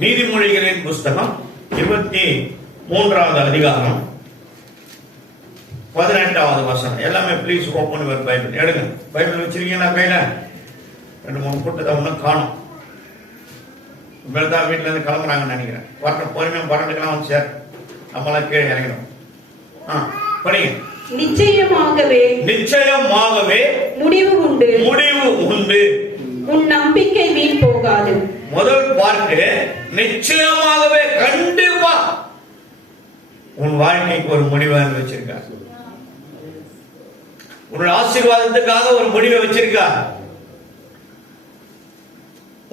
நீதிமொழிகளின் புஸ்தகம் 23வது அதிகாரம் 18வது வசனம். எல்லாமே ப்ளீஸ் ஓபன் யுவர் பைபிள். எடுங்க. பைபிள் வச்சிருக்கீங்களா கையில? 2-3 கூட்டத்தை ஒன்றும் காணும். இப்பதான் வீட்டுல இருந்து கிளம்புறாங்கன்னு நினைக்கிறேன். பொறுமையா பரண்டுக்கெல்லாம் வந்து சார் நம்மளாம் கீழே இறங்கணும். படிங்க. நிச்சயமாகவே முடிவு உண்டு. உன் நம்பிக்கை வீண் போகாது. முதல் பார்ட்டு நிச்சயமாகவே, கண்டிப்பா உன் வாழ்க்கைக்கு ஒரு முடிவை வச்சிருக்கா. உன்னோட ஆசீர்வாதத்துக்காக ஒரு முடிவை வச்சிருக்கா.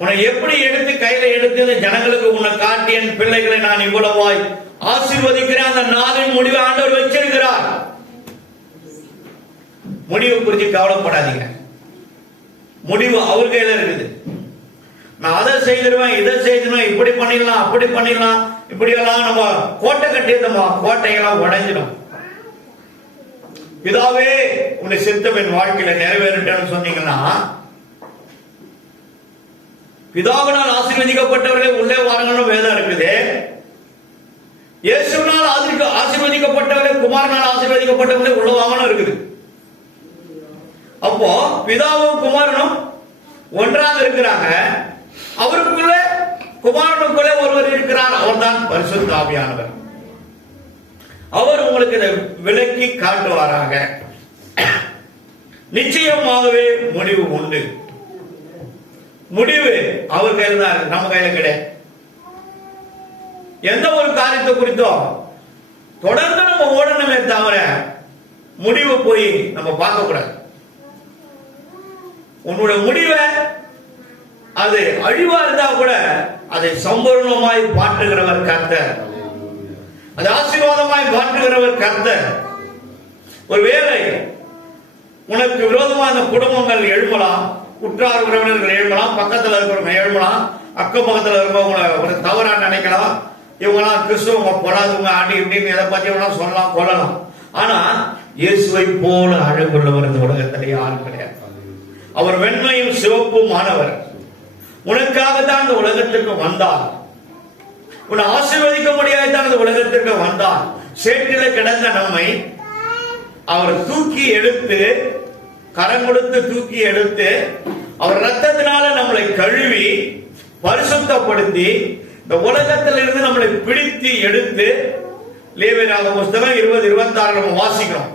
உன்னை எப்படி எடுத்து கையில எடுத்து ஜனங்களுக்கு உன்னை காட்டி என் பிள்ளைகளை நான் இவ்வளவாய் ஆசீர்வதிக்கிறேன், அந்த நாளின் முடிவை ஆண்டவர் வச்சிருக்கிறார். முடிவு குறித்து கவலைப்படாதீங்க. முடிவு அவர் கையில இருக்குது. நான் அதை செய்திருவேன், இதை செய்திருவேன், இப்படி பண்ணிடலாம், அப்படி பண்ணிடலாம், இப்படி எல்லாம் நம்ம கோட்டை கட்டியிருந்தோமா, கோட்டையெல்லாம் உடைஞ்சிடும். பிதாவே உன்னை சித்தம் என் வாழ்க்கையில நிறைவேறிட்டேன்னு சொன்னீங்கன்னா, பிதாவினால் ஆசீர்வதிக்கப்பட்டவர்களே உள்ளே வாருங்கன்னு வேதம் இருக்குது. இயேசுவினால் ஆசீர்வதிக்கப்பட்டவர்களே, குமாரனால் ஆசீர்வதிக்கப்பட்டவர்களே உள்ள வாங்கணும் இருக்குது. அப்போ பிதாவும் குமாரனும் ஒன்றாக இருக்கிறாங்க. அவருக்குள்ள குமாரனுக்குள்ளே ஒருவர் இருக்கிறார், அவர்தான் பரிசுத்த ஆவியானவர். அவர் உங்களுக்கு இதை விளக்கி காட்டுவாராக. நிச்சயமாகவே முடிவு உண்டு. முடிவு அவர் கையில் தான், நம்ம கையில கிடையாது. எந்த ஒரு காரியத்தை குறித்தோ தொடர்ந்து நம்ம ஓடணுமே தவிர முடிவு போய் நம்ம பார்க்க கூடாது. உன்னுடைய முடிவை அது அழிவா இருந்தா கூட அதை சம்பூர்ணமாய் மாற்றுகிறவர் கர்த்தர், அது ஆசீர்வாதமாய் மாற்றுகிறவர் கர்த்தர். ஒருவேளை உனக்கு விரோதமான குடும்பங்கள் எழும்பலாம், உற்றார் உறவினர்கள் எழும்பலாம், பக்கத்தில் இருக்கிறவங்க எழும்பலாம், அக்கம் பக்கத்தில் இருக்கிறவங்க ஒரு தவறா நினைக்கலாம். இவங்கெல்லாம் கிறிஸ்துவங்க பொடாதவங்க, ஆடி இப்படின்னு எதை பத்தி சொல்லலாம் கொள்ளலாம். ஆனா இயேசுவை போல அழகுள்ளவர் இந்த உலகத்திலே யாரும் கிடையாது. அவர் வெண்மையும் சிவப்பும் ஆனவர். உனக்காக தான் இந்த உலகத்திற்கு வந்தார். உன்னை ஆசீர்வதிக்க முடியாதான் இந்த உலகத்திற்கு வந்தார். சேற்றில கிடந்த நம்மை அவர் தூக்கி எடுத்து, கரம் கொடுத்து தூக்கி எடுத்து, அவர் ரத்தத்தினால நம்மளை கழுவி பரிசுத்தப்படுத்தி இந்த உலகத்திலிருந்து நம்மளை பிடித்து எடுத்து, லேவியராகம புஸ்தகம் 20:26 நம்ம வாசிக்கிறோம்.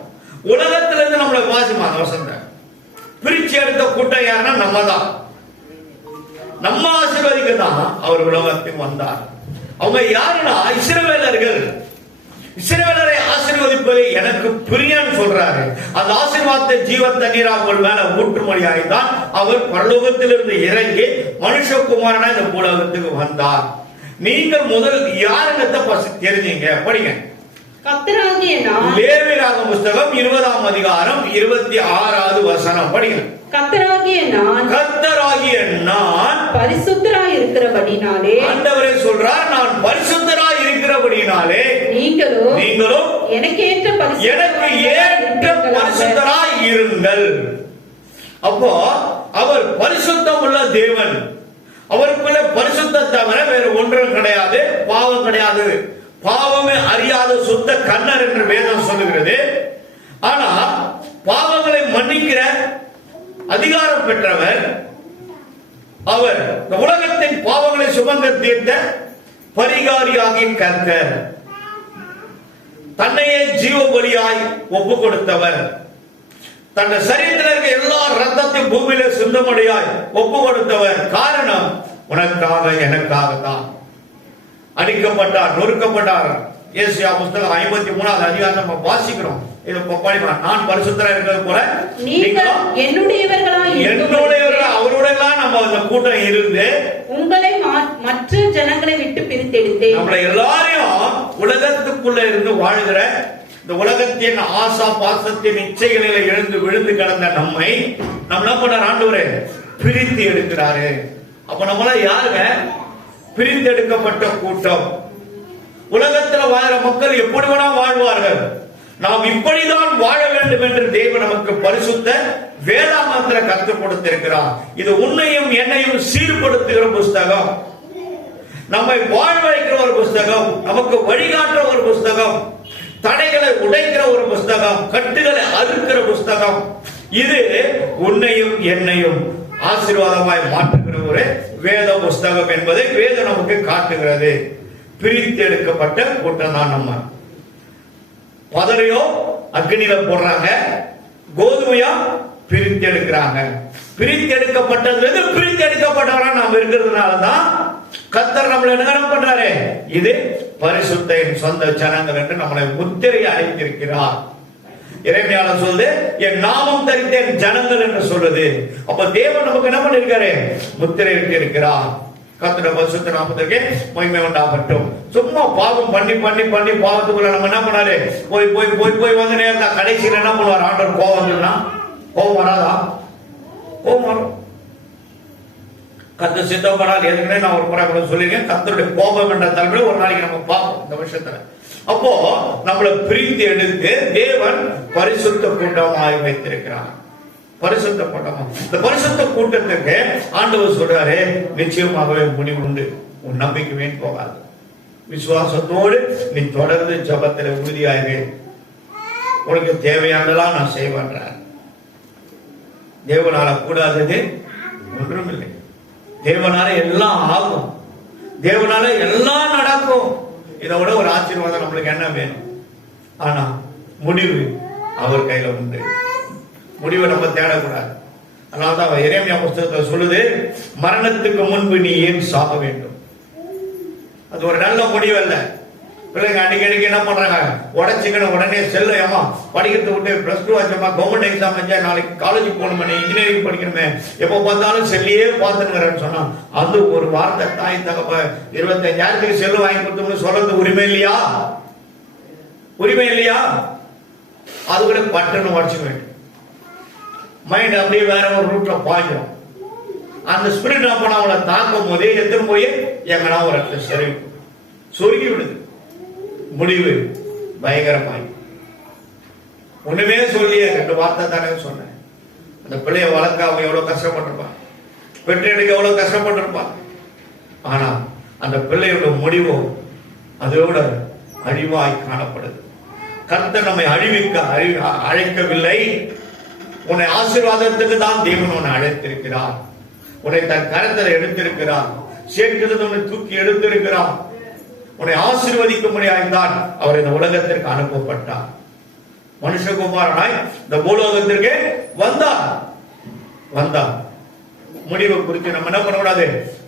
உலகத்திலிருந்து நம்மளை வாசிமா வசந்த பிரிச்சு எடுத்த கூட்டம் யாருன்னா நம்ம தான். நம்ம ஆசீர்வதிக்க தான் அவர் உலகத்துக்கு வந்தார். அவங்க யாருன்னா இஸ்ரவேலர்கள். இஸ்ரவேலரை ஆசீர்வதிப்பது எனக்கு பிரியன்னு சொல்றாரு. அந்த ஆசீர்வாதத்தை ஜீவ தண்ணீராக மேல ஊற்றுமொழியாய் தான் அவர் பரலோகத்திலிருந்து இறங்கி மனுஷகுமாரனா இந்த உலகத்துக்கு வந்தார். நீங்கள் முதல் யாருன்னு தெரிஞ்சீங்க? படிங்க. கர்த்தராகிய நான், லேவியராகம புஸ்தகம் 20ஆம் அதிகாரம் 26வது வசனம். படிங்க. கர்த்தராகிய நான் பரிசுத்தராய் இருக்கிறபடினாலே, ஆண்டவரே சொல்றார், நான் பரிசுத்தராய் இருக்கிறபடினாலே நீங்களும் எனக்கு ஏற்ற பரிசுத்தராய் இருங்கள். அப்போ அவர் பரிசுத்தம் உள்ள தேவன். அவருக்குள்ள பரிசுத்தம் தவிர வேறு ஒன்றும் கிடையாது, பாவம் கிடையாது. பாவமே அறியாத சுத்த கண்ணர் என்று வேதம் சொல்லுகிறது. ஆனா பாவங்களை மன்னிக்கிற அதிகாரம் பெற்றவர் அவர். இந்த உலகத்தின் பாவங்களை சுமந்த தீர்த்த பரிகாரியாகி கர்த்தர். தன்னையே ஜீவ பலியாய் ஒப்பு கொடுத்தவர். தன் சரீரத்தில் இருக்க எல்லா ரத்தத்தையும் பூமியில சிந்தமடியாய் ஒப்பு கொடுத்தவர். காரணம் உனக்காக எனக்காக தான் அடிக்கப்பட்டார், நொறுக்கப்பட்டார். ஏசாயா புஸ்தகம் 53வது அதிகாரம் நம்ம வாசிக்கிறோம். இது நான் பரிசுத்தரா இருக்கிறது போல நீங்களும் என்னுடையவர்களாய் அவருடையெல்லாம் நம்ம அந்த கூட்டம் இருந்து உங்களை மற்ற ஜனங்களை விட்டு பிரித்தெடுத்தேன். நம்மளை எல்லாரையும் உலகத்துக்குள்ள இருந்து வாழ்கிற இந்த உலகத்தின் ஆசா பாசத்தின் இச்சைகளில் எழுந்து விழுந்து கிடந்த நம்மை நம்ம என்ன பண்ண ஆண்டவரே பிரித்து எடுக்கிறாரு. அப்ப நம்மள யாருங்க? பிரித்தெடுக்கப்பட்ட கூட்டம். உலகத்தில் வாழற மக்கள் எப்படி வேணா வாழ்வார்கள். நாம் இப்படிதான் வாழ வேண்டும் என்று தேவன் நமக்கு பரிசுத்த வேதாகமத்தில் கற்றுக் கொடுத்திருக்கிறார். இது உன்னையும் என்னையும் சீர்படுத்துகிற புஸ்தகம். நம்மை வாழ்வழைக்கிற ஒரு புஸ்தகம், நமக்கு வழிகாட்டுற ஒரு புஸ்தகம், தடைகளை உடைக்கிற ஒரு புஸ்தகம், கட்டுகளை அறுக்கிற புஸ்தகம். இது உன்னையும் என்னையும் ஆசீர்வாதமாய் மாற்றுகிற ஒரு வேத புஸ்தகம் என்பதை வேதம் நமக்கு காட்டுகிறது. பிரித்து எடுக்கப்பட்ட கூட்டம் தான் நம்ம. பதறையோ அக்னியில போடுறாங்க, கோதுமையா பிரித்து எடுக்கிறாங்க. பிரித்து எடுக்கப்பட்டது பிரித்து எடுக்கப்பட்டவரா நாம் இருக்கிறதுனாலதான் கர்த்தர் நம்மளை என்ன பண்றாரு, இது பரிசுத்த சொந்த ஜனங்கள் என்று நம்மளை முத்திரை அழைத்திருக்கிறார். இறைமையால சொல்லுது, என் நாமம் தரித்த என் ஜனங்கள் என்று சொல்லுது. அப்ப தேவன் நமக்கு என்ன பண்ணிருக்காரு, முத்திரை இருக்கிறார். கர்த்தருடைய பரிசுத்த நாமத்திற்கு மகிமை உண்டாகட்டும். சும்மா பாவம் பண்ணி பண்ணி பண்ணி பாவத்துக்குள்ள நம்ம என்ன பண்ணாரு, போய் போய் போய் போய் வந்து நேர்ந்தா கடைசியில் என்ன பண்ணுவார், ஆண்டவர் கோபம் கோபம் வராதா? கோபம் வரும். கர்த்தர் சித்தப்படாது. ஏற்கனவே நான் ஒரு முறை சொல்லிருக்கேன், கர்த்தருடைய கோபம் என்ற தலைமையில் ஒரு நாளைக்கு நம்ம பார்ப்போம் இந்த வருஷத்துல. அப்போ நம்மளை பிரித்து எடுத்து தேவன் பரிசுத்த கூட்டமாய் வைத்திருக்கிறார். பரிசுத்த கூட்டமா, இந்த பரிசுத்த கூட்டத்துக்கு ஆண்டவர் சொல்றாரு, நிச்சயமாகவே முடிவு உண்டு, உன் நம்பிக்கை வீண் போகாது. விசுவாசத்தோடு நீ தொடர்ந்து ஜபத்தில் உறுதியாக உனக்கு தேவையானதெல்லாம் நான் செய்வேன். தேவனால கூடாதது ஒன்றும் இல்லை. தேவனால எல்லாம் ஆகும், தேவனால எல்லாம் நடக்கும். இதை விட ஒரு ஆசீர்வாதம் நம்மளுக்கு என்ன வேணும்? ஆனா முடிவு அவர் கையில உண்டு. முடிவை நம்ம தேடக்கூடாது. அதனால்தான் எரேமியா புஸ்தகத்தை சொல்லுது, மரணத்துக்கு முன்பு நீ ஏன் சாக வேண்டும்? அது ஒரு நல்ல முடிவு அல்ல. பிள்ளைங்க அடிக்கடிக்கு என்ன பண்றாங்க, உடச்சிக்கணும், உடனே செல்ல ஏமா படிக்கிறத விட்டு பிளஸ் டூ ஆச்சமா, கவர்மெண்ட் எக்ஸாம் வச்சா, நாளைக்கு காலேஜ் போகணுமே, இன்ஜினியரிங் படிக்கணுமே, எப்போ பார்த்தாலும் செல்லியே பார்த்துங்கிறேன்னு சொன்னா, அது ஒரு வார்த்தை தாய் தகப்ப 25,000 செல்லு வாங்கி கொடுத்தோம்னு சொல்றது உரிமை இல்லையா? உரிமை இல்லையா? அது கூட பட்டுன்னு உடச்சுக்க வேண்டும். மைண்ட் அப்படியே வேற ஒரு ரூட்ல பாய்க்கிறோம். அந்த ஸ்பிரிட் அப்ப அவளை தாக்கும் போதே எத்தனை போய் எங்கன்னா ஒரு இடத்துல சரி சொருகி விடுது. முடிவு பயங்கரமாய். ஒண்ணுமே சொல்லியே 2 வார்த்தை தானே சொன்னேன். அந்த பிள்ளைய வளர்க்க அவன் எவ்வளவு கஷ்டப்பட்டிருப்பான், பெற்றெடுக்க எவ்வளவு கஷ்டப்பட்டிருப்பான். ஆனா அந்த பிள்ளையோட முடிவு அதோட அழிவாய் காணப்படுது. கர்த்தர் நம்மை அழிவிக்க அழைக்கவில்லை. உன்னை ஆசீர்வாதத்துக்கு தான் தேவன் உன்னை அழைத்திருக்கிறார். உன்னை தன் கரத்தில் எடுத்திருக்கிறார். சேர்க்கிறது உன்னை தூக்கி எடுத்திருக்கிறார். உன்னை ஆசீர்வதிக்கும்படியாய்தான் அவர் இந்த உலகத்திற்கு அனுப்பப்பட்டார். மனுஷகுமாரனாய் இந்த பூலோகத்திற்கு வந்தார். முடிவை குறித்து நம்ம என்ன பண்ணக்கூடாது,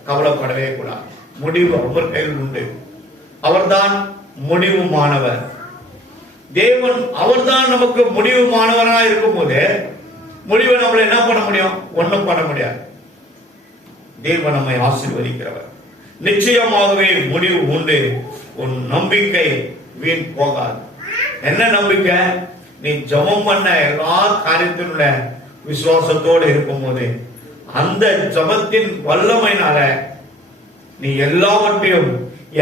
கவலைப்படவே கூடாது. முடிவு அவர் கையில் உண்டு. அவர்தான் முடிவுமானவர். தேவன் அவர்தான் நமக்கு முடிவுமானவராக இருக்கும் போது முடிவை நம்மள என்ன பண்ண முடியும்? ஒன்னும் பண்ண முடியாது. தேவன் நம்மை ஆசீர்வதிக்கிறவர். நிச்சயமாகவே முடிவு உண்டு. உன் நம்பிக்கை வீண் போகாது. என்ன நம்பிக்கை? நீ ஜெபம் பண்ண எல்லா காரியத்தினுள்ள விசுவாசத்தோடு இருக்கும் போது அந்த ஜெபத்தின் வல்லமையினால நீ எல்லாவற்றையும்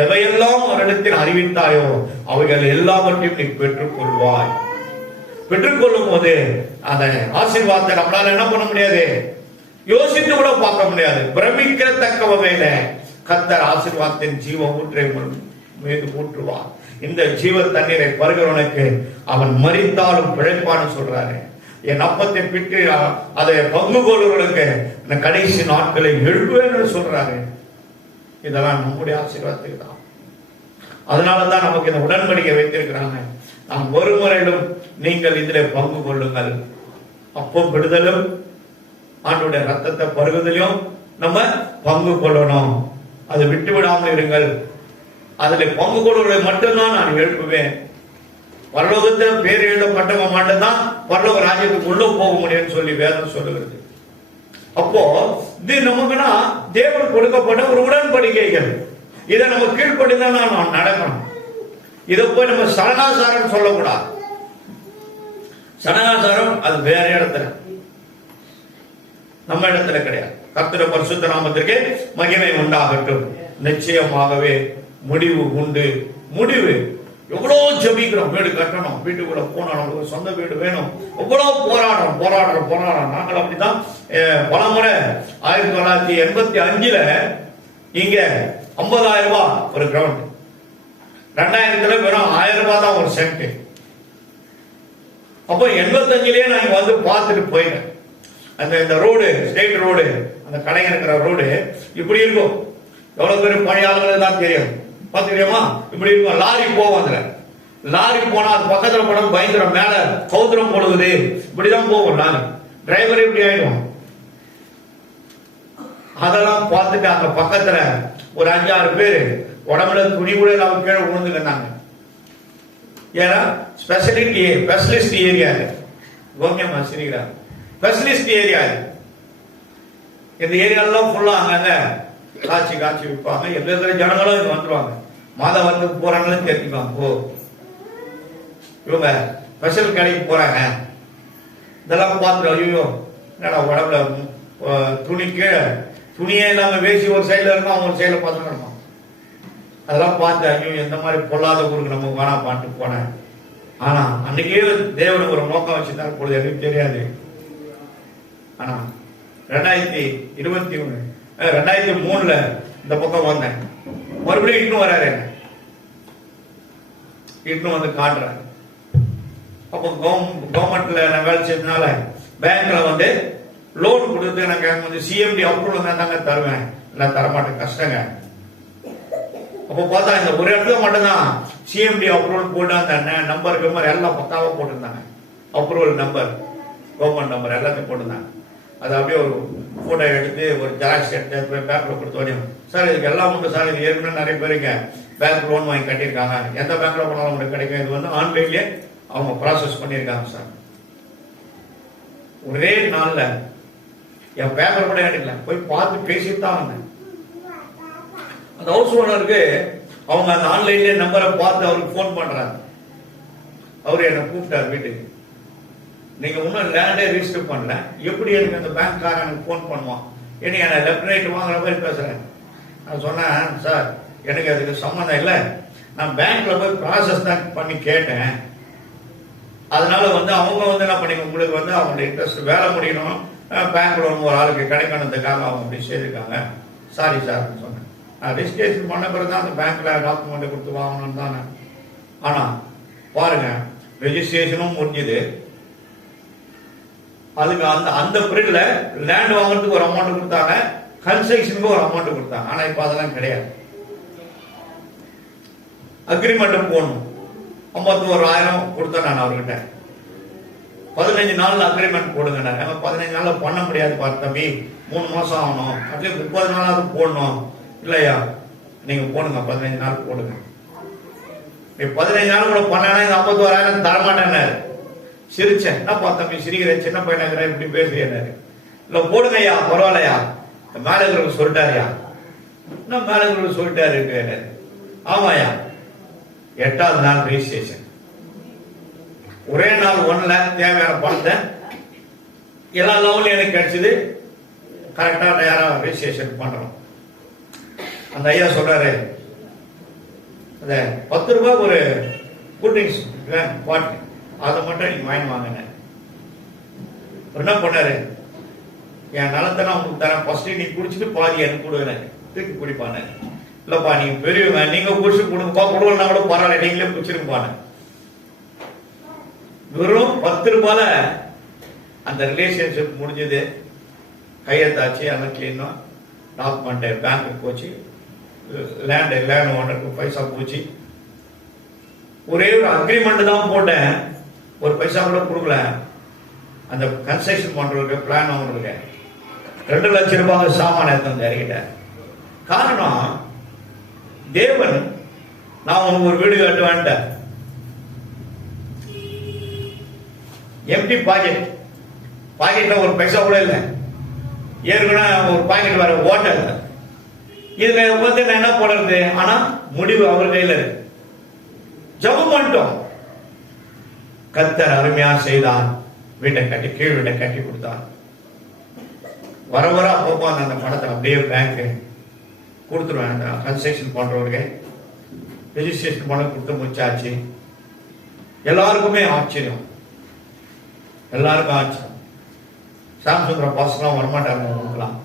எவையெல்லாம் ஒரு இடத்தில் அறிவித்தாயோ அவைகள் எல்லாவற்றையும் நீ பெற்றுக் கொள்வாய். பெற்றுக்கொள்ளும் போது அந்த ஆசீர்வாதத்தை நம்மளால என்ன பண்ண முடியாது, யோசித்து கூட பார்க்க முடியாது. பிரமிக்கத்தக்க வகையில கர்த்தர் ஆசீர்வாதத்தின் ஜீவ ஊற்றை மீது ஊற்றுவார். இந்த ஜீவ தண்ணீரை பருகிறவனுக்கு அவன் மரித்தாலும் பிழைப்பான்னு சொல்றாரு. என் அப்பத்தை பிட்டு அதை பங்கு கொள்வர்களுக்கு இந்த கடைசி நாட்களை எழுப்புவேன்னு சொல்றாரு. இதெல்லாம் நம்முடைய ஆசீர்வாதத்துக்கு தான். அதனாலதான் நமக்கு இந்த உடன்படிக்கை வைத்திருக்கிறாங்க. நாம் ஒரு முறையிலும் நீங்கள் இதில் பங்கு கொள்ளுங்கள். அப்போ விடுதலும் ஆண்டுடைய ரத்தத்தை பருகுதலையும் நம்ம பங்கு கொள்ளணும். அதை விட்டு விடாமல் இருங்கள். அதில் பங்கு கொள்வதை மட்டும்தான் நான் எழுப்புவேன். பரலோகத்தில் பேர் எழுதப்பட்டவங்க மட்டும்தான் பரலோக ராஜ்யத்துக்கு உள்ள போக முடியும்னு சொல்லி வேதம் சொல்லுகிறது. அப்போ இது நமக்குன்னா தேவன் கொடுக்கப்பட்ட ஒரு உடன்படிக்கைகள். இதை நம்ம கீழ்ப்படிதான் நான் நடக்கணும். இதை போய் நம்ம சடங்காசாரம் சொல்லக்கூடாது. சடங்காசாரம் அது வேற இடத்துல, நம்ம இடத்துல கிடையாது. கர்த்தருடைய பரிசுத்த நாமத்திற்கு மகிமை உண்டாகட்டும். நிச்சயமாகவே முடிவு உண்டு. முடிவு எவ்வளவு ஜெபிக்கிறோம், வீடு கட்டணும், வீட்டுக்குள்ள போனோம், நம்மளுக்கு சொந்த வீடு வேணும், எவ்வளவு போராடுறோம். நாங்கள் அப்படிதான் பல முறை 1985 இங்க 50,000 ரூபாய் ஒரு கிரவுண்ட். 2000 வெறும் 1000 ரூபாய் தான் ஒரு சென்ட். அப்போ 85லயே நான் இங்க வந்து பார்த்துட்டு போயிட்டேன். இந்த ரோடு, ஸ்டேட் ரோடு, அந்த கடைங்க இருக்கிற ரோடு இப்படி இருக்கும். எவ்வளவு பேர் பணியாளர்கள் தான் தெரியும், பார்த்துக்கிறியமா? இப்படி இருக்கும். லாரி போவோம், அதுல லாரி போனா அது பக்கத்துல போனா பயங்கரம், மேல கௌதரம் போடுவது, இப்படிதான் போகும் லாரி. டிரைவர் இப்படி ஆயிடும். அதெல்லாம் பார்த்துட்டு அங்க பக்கத்துல ஒரு 5-6 பேர் உடம்புல துணி கூட இல்லாம கீழே விழுந்துக்கிட்டாங்க. ஏன்னா ஸ்பெஷலிஸ்ட் ஏரியா, ஓகேமா சரிங்களா? Specialist area. இந்த ஏரியாலாம் ஃபுல்லா அங்கங்க காட்சி விற்பாங்க. எல்லா ஜனங்களும் இங்க வந்துருவாங்க. மாதம் வந்து போறாங்களும் தெரிஞ்சுக்குவாங்க. ஓ, இவங்க ஸ்பெஷல் கடைக்கு போறாங்க. இதெல்லாம் பார்த்துட்டு ஐயோ என்னடா உடம்புல துணி கீழே துணியே இல்லாம வேசி ஒரு சைட்ல இருக்கும், அவங்க ஒரு சைட்ல பார்த்துட்டு இருப்பான். அதெல்லாம் பார்த்து ஐயோ எந்த மாதிரி பொல்லாத ஊருக்கு நம்ம வேணா பாட்டு போனேன். ஆனா அன்னைக்கே தேவனுக்கு ஒரு நோக்கம் வச்சுதான் பொழுது எனக்கு தெரியாது. ஆனா 2023 இந்த பக்கம் வந்தேன். மறுபடியும் இன்னும் வராரு, இன்னும் வந்து காட்டுறேன். அப்போ கவர்மெண்ட்ல நான் வேலை செய்யறதுனால பேங்க்ல வந்து லோன் கொடுத்து எனக்கு வந்து சிஎம்டி அப்ரூவல் தாங்க தருவேன், இல்லை தரமாட்டேன், கஷ்டங்க. அப்போ பார்த்தா இந்த ஒரு இடத்துல மட்டும்தான் சிஎம்டி அப்ரூவல் போட்டு அந்த நம்பருக்கு மாதிரி எல்லாம் பக்காவா போட்டிருந்தாங்க. அப்ரூவல் நம்பர், கவர்மெண்ட் நம்பர் எல்லாத்தையும் போட்டிருந்தாங்க. அது அப்படியே ஒரு போட்டோ எடுத்து ஒரு ஜெராக்ஸ் எடுத்து பேங்க்ல கொடுத்தோடனே, சார் இதுக்கு எல்லாம் உண்டு சார், இது ஏற்கனவே நிறைய பேருக்கு பேங்க் லோன் வாங்கி கட்டியிருக்காங்க, எந்த பேங்க்ல போனாலும் உங்களுக்கு கிடைக்கும், இது வந்து ஆன்லைன்லயே அவங்க ப்ராசஸ் பண்ணியிருக்காங்க சார். ஒரே நாள்ல என் பேப்பர் கூட எடுக்கல, போய் பார்த்து பேசிட்டு தான் வந்தேன். அந்த ஹவுஸ் ஓனருக்கு அவங்க அந்த ஆன்லைன்லயே நம்பரை பார்த்து அவருக்கு போன் பண்றாங்க. அவரு என்ன கூப்பிட்டார் வீட்டுக்கு. நீங்க இன்னும் லேண்டே ரிஜிஸ்டர் பண்ணல, எப்படி எனக்கு அந்த பேங்க்காரன் எனக்கு போன் பண்ணுவான்? ஏன்னா என்ன லெஃப்ட் ரைட் வாங்குற மாதிரி பேசுறேன். நான் சொன்னேன், சார் எனக்கு அதுக்கு சம்மந்தம் இல்லை, நான் பேங்க்ல போய் ப்ராசஸ் தான் பண்ணி கேட்டேன். அதனால வந்து அவங்க வந்து என்ன பண்ணி உங்களுக்கு வந்து அவங்களோட இன்ட்ரெஸ்ட் வேலை முடியணும், பேங்க் லோன் ஒரு ஆளுக்கு கிடைக்கணுன்றதுக்காக அவங்க அப்படி செய்திருக்காங்க. சாரி சார் சொன்னேன். நான் ரிஜிஸ்ட்ரேஷன் பண்ண பிறகு தான் அந்த பேங்க்ல டாக்குமெண்ட் கொடுத்து வாங்கணும்னு தானே. ஆனா பாருங்க, ரெஜிஸ்ட்ரேஷனும் முடிஞ்சது, அதுக்கு அந்த பீரியட்ல லேண்ட் வாங்குறதுக்கு ஒரு அமௌண்ட் கொடுத்தாங்க, கன்ஸ்ட்ரக்ஷனுக்கு ஒரு அமௌண்ட் கொடுத்தாங்க. ஆனா இப்ப அதெல்லாம் கிடையாது. அக்ரிமெண்ட் போடணும், 51,000 கொடுத்தேன் நான் அவர்கிட்ட. 15 நாள்ல அக்ரிமெண்ட் போடுங்க. 15 நாள்ல பண்ண முடியாது பாரு தம்பி, 3 மாசம் ஆகணும், அட்லீஸ்ட் 30 நாளாவது போடணும். இல்லையா, நீங்க போடுங்க, 15 நாள் போடுங்க. 15 நாள் கூட பண்ணா இந்த 51,000 தரமாட்டேன்னு சிரிச்சேன். என்னப்பா தம்பி சிரிக்கிற, சின்ன பையனாகிற இப்படி பேசுறேன். இல்ல போடுங்க ஐயா, பரவாயில்லையா, மேலங்களுக்கு சொல்லிட்டாருயா. என்ன மேலங்களுக்கு சொல்லிட்டாரு? ஆமாயா, 8வது நாள் ரெஜிஸ்ட்ரேஷன். ஒரே நாள் 1 லேக் தேவையான பணத்தை எல்லா லெவலும் எனக்கு கிடைச்சது. கரெக்டா நேரம் ரெஜிஸ்ட்ரேஷன் பண்றோம். அந்த ஐயா சொல்றாரு, அந்த 10 ரூபாய் ஒரு கூல்ட்ரிங்க்ஸ் பாட்டு, அதை மட்டும் நீங்க வாங்கி வாங்கினேன். என்ன பண்ணாரு, என் நலத்தை நான் உங்களுக்கு தரேன், ஃபர்ஸ்ட் நீ குடிச்சிட்டு பாதி எனக்கு கொடுவேன், தூக்கி குடிப்பானு. இல்லப்பா நீங்க பெரியவங்க, நீங்க குடிச்சு கொடுங்கப்பா, கொடுவா கூட பரவாயில்ல, நீங்களே குடிச்சிருப்பானு. வெறும் 10 ரூபாயில அந்த ரிலேஷன்ஷிப் முடிஞ்சது. கையெழுத்தாச்சு, அந்த கிளீனும் டாக்குமெண்ட் பேங்க்கு போச்சு, லேண்ட் ஓனருக்கு பைசா போச்சு. ஒரே ஒரு அக்ரிமெண்ட் தான் போட்டேன், ஒரு பைசா கூட கொடுக்கல. அந்த கன்ஸ்ட்ரக்ஷன் பண்றதுக்கு பிளான் வாங்குறதுக்கு 2 லட்சம் ரூபாய் சாமான எடுத்து இறங்கிட்டேன். காரணம், தேவன் நான் உனக்கு ஒரு வீடு கட்டுவேன்ட்டேன். எம்டி பாக்கெட்ல ஒரு பைசா கூட இல்லை. ஏற்கனவே ஒரு பாக்கெட் வர ஓட்டல். இதுல வந்து நான் என்ன போடுறது? ஆனா முடிவு அவர் கையில இருக்கு. ஜபம் பண்ணிட்டோம். கர்த்தர் அருமையா செய்தான். வீட்டை கட்டி, கீழ் வீட்டை கட்டி கொடுத்தான். வர வர அப்பப்போ அந்த பணத்தை அப்படியே பேங்க் கொடுத்துருவேன். அந்த கன்ஸ்ட்ரக்ஷன் பண்றவருக்கு ரெஜிஸ்ட்ரேஷன் பண்ண கொடுத்து முடிச்சாச்சு. எல்லாருக்குமே ஆச்சரியம், எல்லாருக்கும் ஆச்சரியம். சாம்சுங்கிற பாசெல்லாம் வரமாட்டாங்க உங்களுக்குலாம்.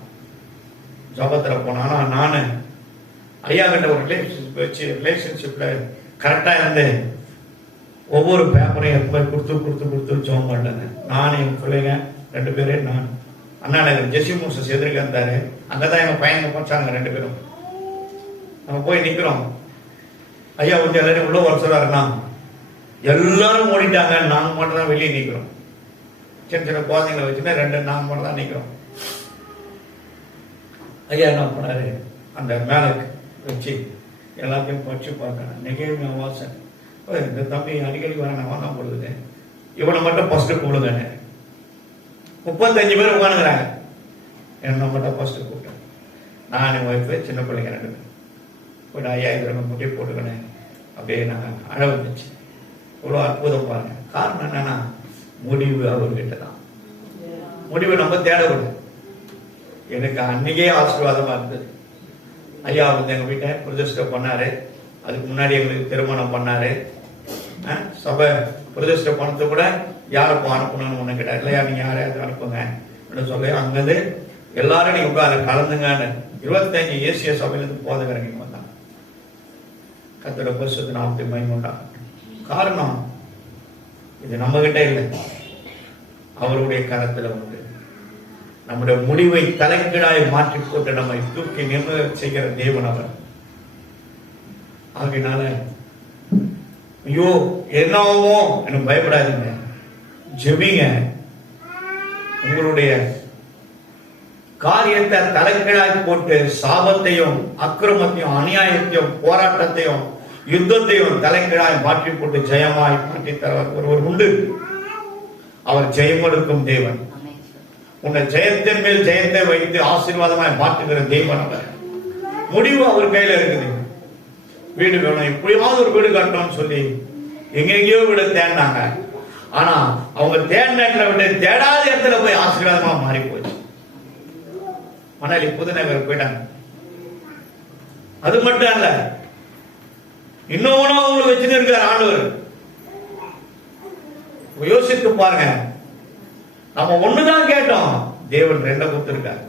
ஜபத்தில் போனா நானு ஐயா கிட்ட ஒரு ரிலேஷன்ஷிப்ல கரெக்டா இருந்து ஒவ்வொரு பேப்பரையும் எப்ப கொடுத்து ஜோம் பண்ணேன். நான் என் பிள்ளைங்க 2 பேரே, நான் அண்ணா நகர் ஜெசி மூசஸ் எதிர்க்க இருந்தாரு. அங்கதான் எங்க பையங்க போச்சாங்க 2 பேரும். நம்ம போய் நிக்கிறோம். ஐயா கொஞ்சம் எல்லாரும் உள்ள வர சொல்றாருண்ணா. எல்லாரும் ஓடிட்டாங்க, நாங்க மட்டும் தான் வெளியே நிக்கிறோம். சின்ன குழந்தைங்களை வச்சுன்னா 2 நாங்க மட்டும் தான் நிக்கிறோம். ஐயா என்ன பண்ணாரு, அந்த மேல வச்சு எல்லாத்தையும் படிச்சு பார்க்கணும். நெகேமியா வாசன், இந்த தம்பி அடிக்கடி வர நான் வாங்க போடுது, இவனை மட்டும் ஃபர்ஸ்ட் கூடுங்க. 35 பேர் உட்காந்துக்கிறாங்க, என்ன மட்டும் ஃபர்ஸ்ட் கூப்பிட்டேன். நான் என் ஒய்ஃபு, சின்ன பிள்ளைங்க 2 பேர் போய்ட்டு ஐயா இதில் முட்டி போட்டுக்கினேன். அப்படியே நான் அழ வந்துச்சு. இவ்வளோ அற்புதம் பாருங்க. காரணம் என்னன்னா, முடிவு அவர்கிட்ட தான். முடிவு நம்ம தேடக்கூடாது. எனக்கு அன்னைக்கே ஆசீர்வாதமா இருந்தது. ஐயா வந்து எங்க வீட்டை பிரதிஷ்டை பண்ணாரு. அதுக்கு முன்னாடி எங்களுக்கு திருமணம் பண்ணாரு. சபை பிரதிஷ்டை பண்ணது கூட யாருக்கும் அனுப்பணும்னு ஒண்ணு கேட்டார். இல்லையா நீங்க யாரையாவது அனுப்புங்க அப்படின்னு சொல்லி அங்கிருந்து எல்லாரும் நீங்க உட்காரு கலந்துங்கன்னு 25 ஏசிய சபையிலிருந்து போதகரங்க வந்தாங்க. கர்த்தருடைய பரிசுத்த நாமத்தை மகிமையுண்டாகட்டும். காரணம், இது நம்ம கிட்ட இல்லை, அவருடைய கரத்துல உண்டு. நம்முடைய முடிவை தலைக்கீழாய் மாற்றி போட்டு நம்மை தூக்கி நின்று செய்கிற தேவன் அவர். ஆகையினால ஐயோ என்னவோ எனக்கு பயப்படாதீங்க, ஜெபிங்க. உங்களுடைய காரியத்தை தலைக்கீழாய் போட்டு சாபத்தையும் அக்கிரமத்தையும் அநியாயத்தையும் போராட்டத்தையும் யுத்தத்தையும் தலைக்கீழாய் மாற்றி போட்டு ஜெயமாய் மாற்றி தருவார் ஒருவர் உண்டு. அவர் ஜெயமெடுக்கும் தேவன். உன்னை ஜெயத்தின் மேல் ஜெயத்தை வைத்து ஆசீர்வாதமாய் மாற்றுகிற தேவன் அவர். முடிவு அவர் கையில இருக்குது. வீடு வேணும், எப்படியாவது ஒரு வீடு கட்டணும்னு சொல்லி எங்கெங்கயோ வீடு தேடினாங்க. ஆனா அவங்க தேடின இடத்துல விட்டு தேடாத இடத்துல போய் ஆசீர்வாதமா மாறி போச்சு. மணலி புதுநகர் போயிட்டாங்க. அது மட்டும் அல்ல, இன்னொன்னு அவங்களுக்கு வச்சுன்னு இருக்கார் ஆண்டவர். யோசித்து பாருங்க, நம்ம ஒண்ணுதான் கேட்டோம், தேவன் 2 கொடுத்திருக்கார்.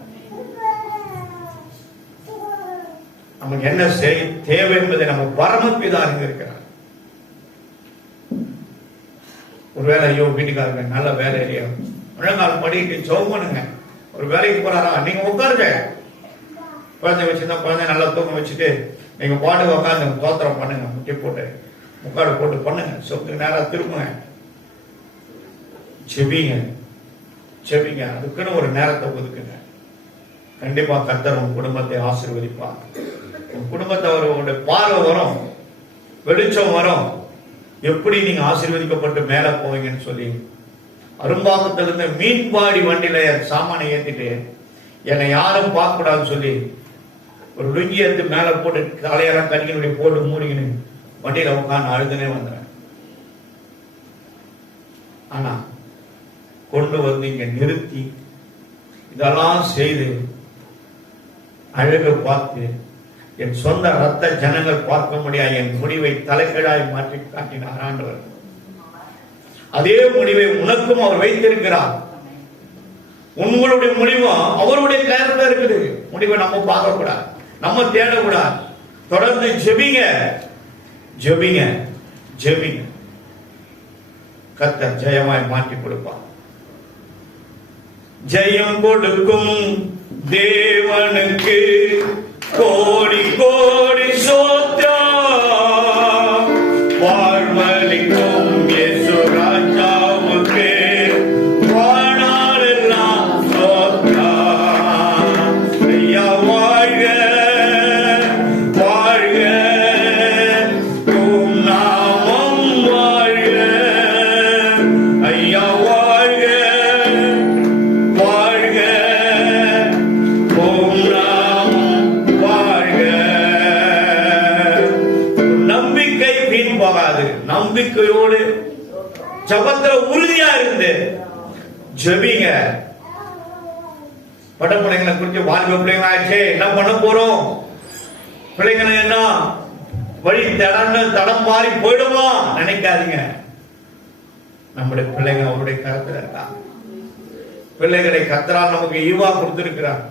நமக்கு என்ன தேவை என்பதை நம்ம பரமபிதா இருக்கிறார். ஒருவேளை ஐயோ வீட்டுக்காரங்க நல்ல வேலை இல்லையா, முழங்கால் படிட்டு ஜெபம் பண்ணுங்க. ஒரு வேலைக்கு போறாரா, நீங்க உட்காருங்க. குழந்தை வச்சிருந்தா குழந்தை நல்லா தூக்கம் வச்சுட்டு நீங்க பாட்டு உட்காந்து தோத்திரம் பண்ணுங்க. முட்டி போட்டு முக்காடு போட்டு பண்ணுங்க. சொத்துக்கு நேரம் திரும்புங்க, செபிங்க. அதுக்குன்னு ஒரு நேரத்தை ஒதுக்குங்க. கண்டிப்பா கர்த்தர் உன் குடும்பத்தை ஆசீர்வதிப்பார். உன் குடும்பத்தை அவருடைய பார்வை வரும், வெளிச்சம் வரும். எப்படி நீங்க ஆசீர்வதிக்கப்பட்டு மேல போவீங்கன்னு சொல்லி அரும்பாக்கத்திலிருந்து மீன்பாடி வண்டியில சாமானை ஏத்திட்டு என்னை யாரும் பார்க்க கூடாதுன்னு சொல்லி ஒரு லுங்கி எடுத்து மேல போட்டு தலையெல்லாம் கணிக்கணுடைய போட்டு மூடிக்கணும் வண்டியில உட்காந்து அழுதுனே வந்துறேன். ஆனா கொண்டு வந்து இங்க நிறுத்தி இதெல்லாம் செய்து அழகு பார்த்து என் சொந்த ரத்த ஜனங்கள் பார்க்க முடியாது என் முடிவை தலைக்கீழாய் மாற்றி காட்டினார் ஆண்டவர். அதே முடிவை உனக்கும் அவர் வைத்திருக்கிறார். உங்களுடைய முடிவும் அவருடைய கையில இருக்குது. முடிவை நம்ம பார்க்க கூடாது, நம்ம தேடக்கூடாது. தொடர்ந்து ஜெபிங்க. கர்த்தர் ஜெயமாய் மாற்றி கொடுப்பார். ஜெயம் கொடுக்கும் தேவனுக்கு கோடி கோடி சோத்திரம். வாழ்வளிக்கும் இயேசு ராஜாவுக்கு வாழ்நாளெல்லாம் சோத்திரம். ஐயா வாழ்க வாழ்க, உம் நாமம் வாழ்க. ஐயா வாழ்க வாழ்க, உம் நாமம் வாழ்க. நம்பிக்கை வீண் போகாது. நம்பிக்கையோடு ஜபத்துல உறுதியா இருந்து ஜெபிங்க. பட்ட பிள்ளைங்களை குறித்து வாலிப பிள்ளைங்க ஆயிடுச்சு, என்ன பண்ண போறோம்? பிள்ளைங்களை என்ன வழி தடம் மாறி போயிடுமா நினைக்காதீங்க. நம்முடைய பிள்ளைங்க அவருடைய கருத்துல இருக்கா. பிள்ளைகளை கர்த்தரால் நமக்கு ஈவா கொடுத்திருக்கிறார்.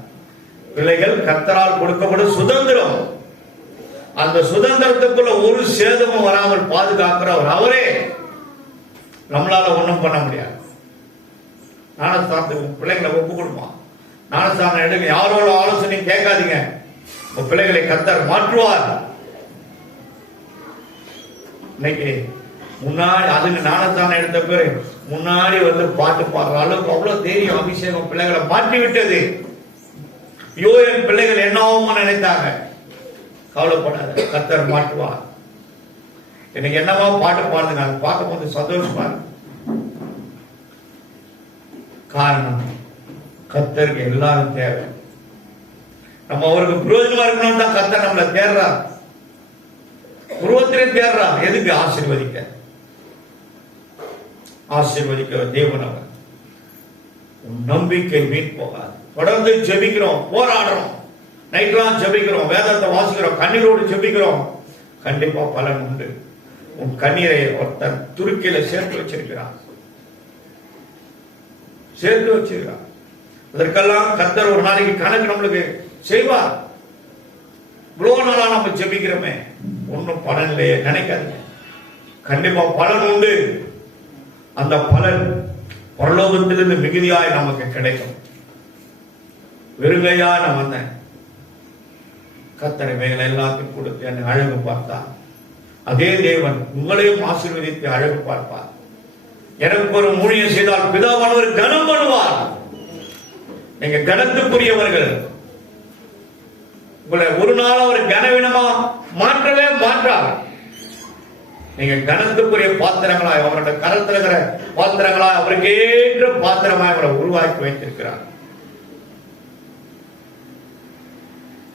பிள்ளைகள் கர்த்தரால் கொடுக்கப்படும் சுதந்திரம். அந்த சுதந்திரத்துக்குள்ள ஒரு சேதமும் வராமல் பாதுகாக்கிறவர் அவரே. நம்மளால ஒண்ணும் பண்ண முடியாது. ஞானஸ்தானத்துக்கு பிள்ளைங்களை ஒப்பு கொடுப்பான். ஞானஸ்தானம் எடுங்க, யாரோட ஆலோசனையும் கேட்காதீங்க. உங்க பிள்ளைகளை கர்த்தர் மாற்றுவார். இன்னைக்கு முன்னாடி அதுக்கு ஞானஸ்தானம் எடுத்த பேரு முன்னாடி வந்து பாட்டு பாடுற அளவுக்கு அவ்வளவு தைரியம் அபிஷேகம் பிள்ளைகளை மாற்றி விட்டது. ஐயோ என் பிள்ளைகள் என்னவும் நினைத்தாங்க. கவலைப்படாத, கர்த்தர் மாற்றுவார். எனக்கு என்னவா பாட்டு பாடுங்க, அது பார்க்கும் போது சந்தோஷமா இருக்கு. காரணம் கர்த்தருக்கு எல்லாரும் தேவை. நம்ம அவருக்கு பிரயோஜனமா இருக்கணும் தான் கர்த்தர் நம்மளை தேடுறார். உருவத்திலே தேடுறார். எதுக்கு? ஆசீர்வதிக்க. ஆசீர்வதிக்க தேவன் அவர். நம்பிக்கை வீண் போகாது. தொடர்ந்து ஜெபிக்கிறோம், போராடுறோம், நைட்லாம் ஜெபிக்கிறோம், வேதத்தை வாசிக்கிறோம், கண்ணீரோடு ஜெபிக்கிறோம். கண்டிப்பா பலன் உண்டு. உன் கண்ணீரை ஒருத்தர் துருக்கியில சேர்த்து வச்சிருக்கிறார். சேர்த்து வச்சிருக்கார். அதற்கெல்லாம் கர்த்தர் ஒரு நாளைக்கு கணக்கு நம்மளுக்கு செய்வார். இவ்வளவு நாளா நம்ம ஜெபிக்கிறோமே, ஒன்னும் பலன் இல்லையே நினைக்காதீங்க. கண்டிப்பா பலன் உண்டு. அந்த பலன் பரலோகத்திலிருந்து மிகுதியாய் நமக்கு கிடைக்கும். வெறுங்கையா நான் வந்தேன், கர்த்தர் இவைகளை எல்லாத்தையும் கொடுத்து என்னை அழகு பார்த்தார். அதே தேவன் உங்களையும் ஆசீர்வதித்து அழகு பார்ப்பார். எனக்கு ஒரு ஊழியம் செய்தால் பிதாவானவர் கனம் பண்ணுவார். நீங்க கனத்துக்குரியவர்கள். உங்களை ஒரு நாள் அவர் கனவீனமா மாற்றவே மாட்டார். நீங்க கனத்துக்குரிய பாத்திரங்களாய், அவருடைய கரத்தில் இருக்கிற பாத்திரங்களாய், அவருக்கு ஏற்ற பாத்திரமாய் அவரை உருவாக்கி வைத்திருக்கிறார்.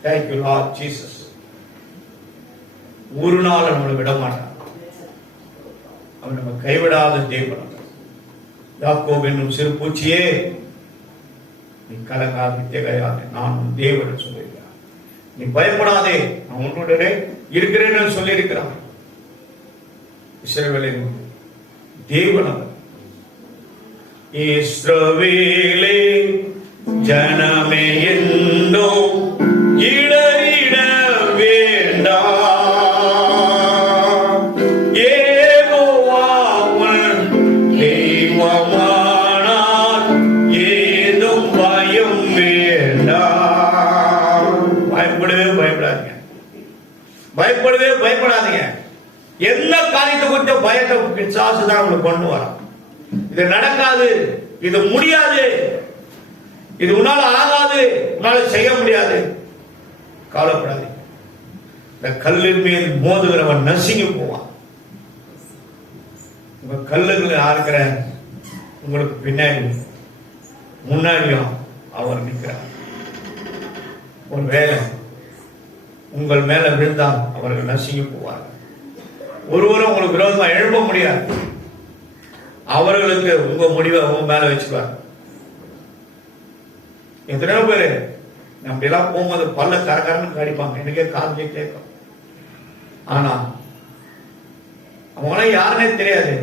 Thank you Lord Jesus. ஒரு நாள் நம்மளை விட மாட்டார். அவன் நம்ம கைவிடாத தேவன். யாக்கோபு என்னும் சிறு பூச்சியே, நீ கலங்காது திகையாதே, நான் உன் தேவன் சொல்லியிருக்கிறான். நீ பயப்படாதே, நான் உன்னுடனே இருக்கிறேன்னு சொல்லி இருக்கிறான். இஸ்ரவேலின் தேவன் அவர். இஸ்ரவேலே ஜனமே என்னும் இடறிட வேண்டாம். யெகோவா உன் தெய்வமானார், ஏதும் பயம் வேண்டாம். பயப்படவே பயப்படாதீங்க. பயப்படவே பயப்படாதீங்க. எந்த காரியத்தை குறித்த பயத்தை பிசாசு தான் உங்களுக்கு கொண்டு வரும். இது நடக்காது, இது முடியாது, இது உன்னால ஆகாது, உன்னால செய்ய முடியாது. கவலைப்படாது. இந்த கல்லின் மீது மோதுகிறவன் நசுங்கி போவான். உங்க கல்லுகளை ஆறுகிற உங்களுக்கு பின்னாடி முன்னாடியும் அவர் நிற்கிறார். ஒரு வேலை உங்கள் மேல விழுந்தால் அவர்கள் நசுங்கி போவார்கள். ஒருவரும் உங்களுக்கு விரோதமா எழுப்ப முடியாது. அவர்களுக்கு உங்க முடிவை உங்க மேல வச்சுக்குவார். எத்தனையோ பேரு நம்ம எல்லாம் போகும்போது பல்ல கரகரன்னு கடிப்பாங்க, எனக்கே காதுலயே கேட்கும். ஆனா அவங்களாம் யாருன்னே தெரியாது.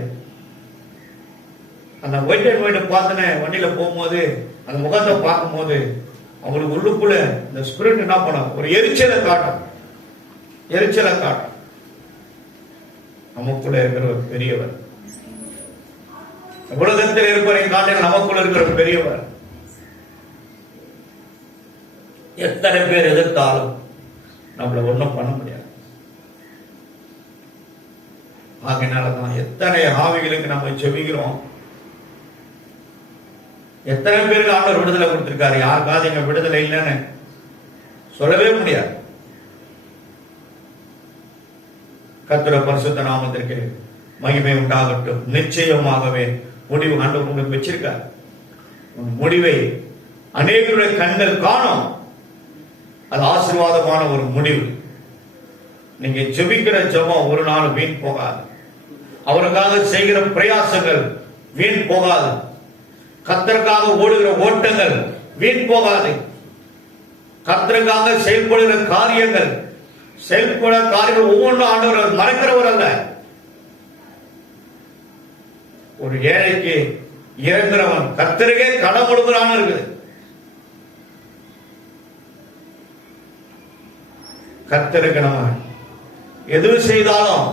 அந்த ஒயிட் அண்ட் ஒயிட் பார்த்தனே வண்டியில போகும்போது அந்த முகத்தை பார்க்கும் போது அவங்களுக்கு உள்ளுக்குள்ள இந்த ஸ்பிரிட் என்ன பண்ணும், ஒரு எரிச்சலை காட்டும். எரிச்சலை காட்டும். நமக்குள்ள இருக்கிற ஒரு பெரியவர், உலகத்தில் இருப்பவரை காட்டில் நமக்குள்ள இருக்கிற ஒரு பெரியவர். எத்தனை பேர் எதிர்த்தாலும் நம்மள ஒண்ணும் பண்ண முடியாது. ஆகையினாலதான் எத்தனை ஆவிகளுக்கு நம்ம ஜெபிக்கிறோம். எத்தனை பேருக்கு ஆண்டவர் விடுதலை கொடுத்திருக்காரு. யாருக்காவது எங்க விடுதலை இல்லைன்னு சொல்லவே முடியாது. கர்த்தருடைய பரிசுத்த நாமத்திற்கு மகிமை உண்டாகட்டும். நிச்சயமாகவே முடிவு ஆண்டவர் உங்களுக்கு வச்சிருக்கார். முடிவை அநேகருடைய கண்கள் காணும். அது ஆசீர்வாதமான ஒரு முடிவு. நீங்க ஜெபிக்கிற ஜெபம் ஒரு நாள் வீண் போகாது. அவருக்காக செய்கிற பிரயாசங்கள் வீண் போகாது. கர்த்தருக்காக ஓடுகிற ஓட்டங்கள் வீண் போகாது. கர்த்தருக்காக செயல்படுகிற காரியங்கள் ஒவ்வொன்றும் ஆண்டவர் மறக்கிறவர் அல்ல. ஒரு ஏழைக்கு இறங்குறவன் கர்த்தருக்கே கடன் கொடுக்கிறான்னு இருக்குது. கர்த்தருக்கு நம்ம எது செய்தாலும்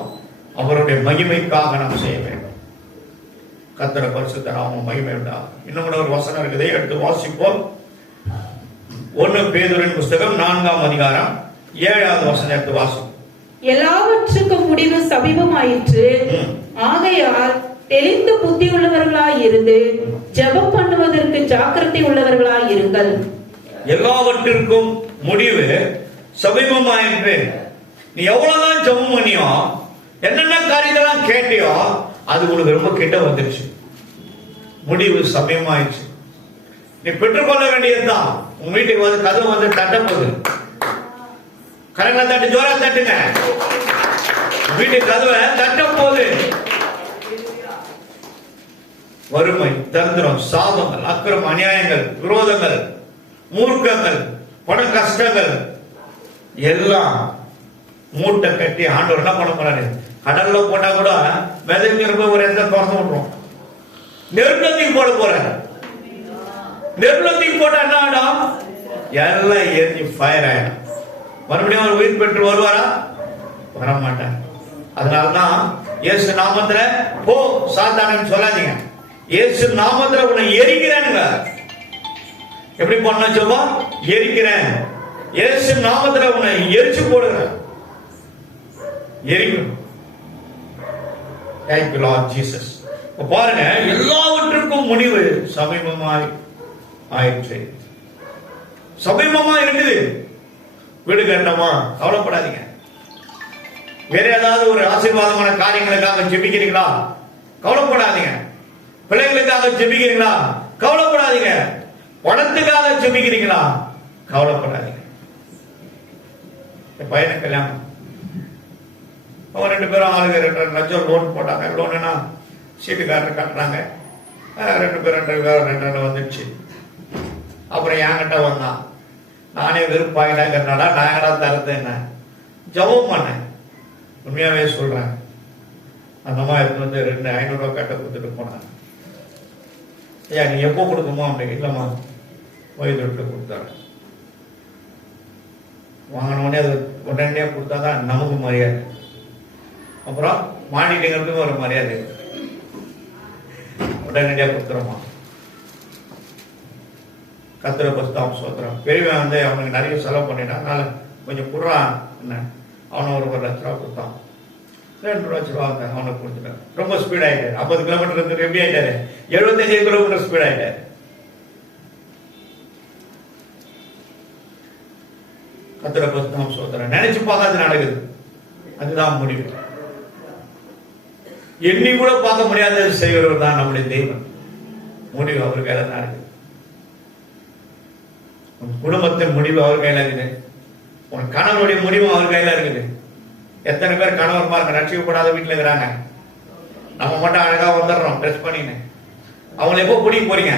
அவருடைய மகிமைக்காக நாம் செய்ய வேண்டும். கர்த்தர் பரிசுத்த நாமம் மகிமை உண்டாகும். இன்னும் கூட ஒரு வசனம் இருக்குது, எடுத்து வாசிப்போம். 1 பேதுருவின் புஸ்தகம் 4ஆம் அதிகாரம் 7வது வசனம் எடுத்து வாசிப்போம். எல்லாவற்றுக்கும் முடிவு சமீபமாயிற்று. ஆகையால் தெளிந்த புத்தி உள்ளவர்களாய் இருந்து ஜெபம் பண்ணுவதற்கு ஜாக்கிரதை உள்ளவர்களாய் இருங்கள். எல்லாவற்றிற்கும் முடிவு சமீபமாயிற்று. நீ எவ்வளவுதான் ஜெபம் பண்ணியோ, என்னென்ன காரியத்தெல்லாம் கேட்டியோ, அது உனக்கு ரொம்ப கிட்ட வந்துருச்சு. முடிவு சமயமாயிடுச்சு. நீ பெற்றுக்கொள்ள வேண்டியதுதான். உங்க வீட்டுக்கு வந்து கதவு வந்து தட்ட போகுது. கரங்களை தட்டு, ஜோரா தட்டுங்க. வீட்டுக்கு கதவை தட்ட போகுது. வறுமை, தந்திரம், சாபங்கள், அக்கிரம், அநியாயங்கள், விரோதங்கள், மூர்க்கங்கள், பண கஷ்டங்கள் எல்லாம் மூட்டை கட்டி ஆண்டவர் என்ன பண்ண போறாரு? கடல்ல போட்டா கூட விதைக்கிறப்ப ஒரு இடத்துல திறந்து விட்டுரும். நெருப்பத்துக்கு போட போறாரு. நெருப்பத்துக்கு போட்டா என்ன ஆடும்? எல்லாம் எரிஞ்சு ஃபயர் ஆயிடும். மறுபடியும் அவர் உயிர் பெற்று வருவாரா? வரமாட்டார். அதனால்தான் இயேசு நாமத்துல போ சாத்தானு சொல்லாதீங்க. இயேசு நாமத்துல உன்னை எரிக்கிறேனுங்க. எப்படி பண்ண சொல்வா? எரிக்கிறேன். இயேசு நாமத்துல உன்னை எரிச்சு போடுகிறேன். எரிக்கணும். Thank you Lord Jesus. பாருங்க, எல்லாவற்றுக்கும் முடிவு சமீபமாய் ஆயிற்று. சமீபமா இருக்குது. வீடு கட்டமா? கவலைப்படாதீங்க. வேற ஏதாவது ஒரு ஆசீர்வாதமான காரியங்களுக்காக ஜெபிக்கிறீங்களா? கவலைப்படாதீங்க. பிள்ளைகளுக்காக ஜெபிக்கிறீங்களா? கவலைப்படாதீங்க. பணத்துக்காக ஜெபிக்கிறீங்களா? கவலைப்படாதீங்க. என் பையனை கல்யாணம், அவன் 2 பேரும் ஆளுங்க 2 லட்சம் லோன் போட்டாங்க. லோனுனா சீட்டுக்காரர் கட்டுறாங்க. 2 பேரும் 2 வந்துடுச்சு. அப்புறம் என்கிட்ட வந்தான். நானே வெறுப்பாயிட்டாங்கிறனால நான் எங்கடா தரது என்ன ஜபம் பண்ணேன். உண்மையாவே சொல்றேன். அந்த அம்மா எடுத்து வந்து 500 ரூபாய் கட்ட கொடுத்துட்டு போனாங்க. ஐயா நீ எப்போ கொடுக்குமோ அப்படி? இல்லம்மா வயது விட்டு கொடுத்தாரு. வாங்கினோடனே அது உடனே கொடுத்தாதான் நமக்கு மரியாதை. அப்புறம் மாட்டிட்டுங்கிறதுக்கு ஒரு மரியாதை. உடனடியாக கொடுத்துருமா. கத்திர பஸ்தாம் சோத்திரம். பெரியவன் வந்து அவனுக்கு நிறைய செலவு பண்ணிட்டான். அதனால கொஞ்சம் குடுறான் என்ன, அவனை ஒரு 1 லட்ச ரூபா கொடுத்தான். 2 லட்ச ரூபா அவனுக்கு கொடுத்துட்டான். ரொம்ப ஸ்பீட் ஆயிட்டாரு. 50 கிலோமீட்டர் இருந்து எப்படி ஆயிட்டாரு? 75 கிலோமீட்டர் ஸ்பீட் ஆயிட்டாரு. கத்திர பஸ்தாம் சோத்திரம். நினைச்சு பார்க்காது நடக்குது. அதுதான் முடிவு. எண்ணி கூட பார்க்க முடியாத செய்கிறவர் தான் நம்முடைய தெய்வம். முடிவு அவர் கையில தான் இருக்குது. உன் குடும்பத்தின் முடிவு அவர் கையில இருக்குது. உன் கணவருடைய முடிவு அவர் கையில இருக்குது. எத்தனை பேர் கணவர் பாருங்க ரட்சிக்கப்படாத வீட்டுல இருக்கிறாங்க. நம்ம மட்டும் அழகா வந்துடுறோம் ட்ரெஸ் பண்ணின்னு. அவங்களை எப்போ பிடிக்க போறீங்க?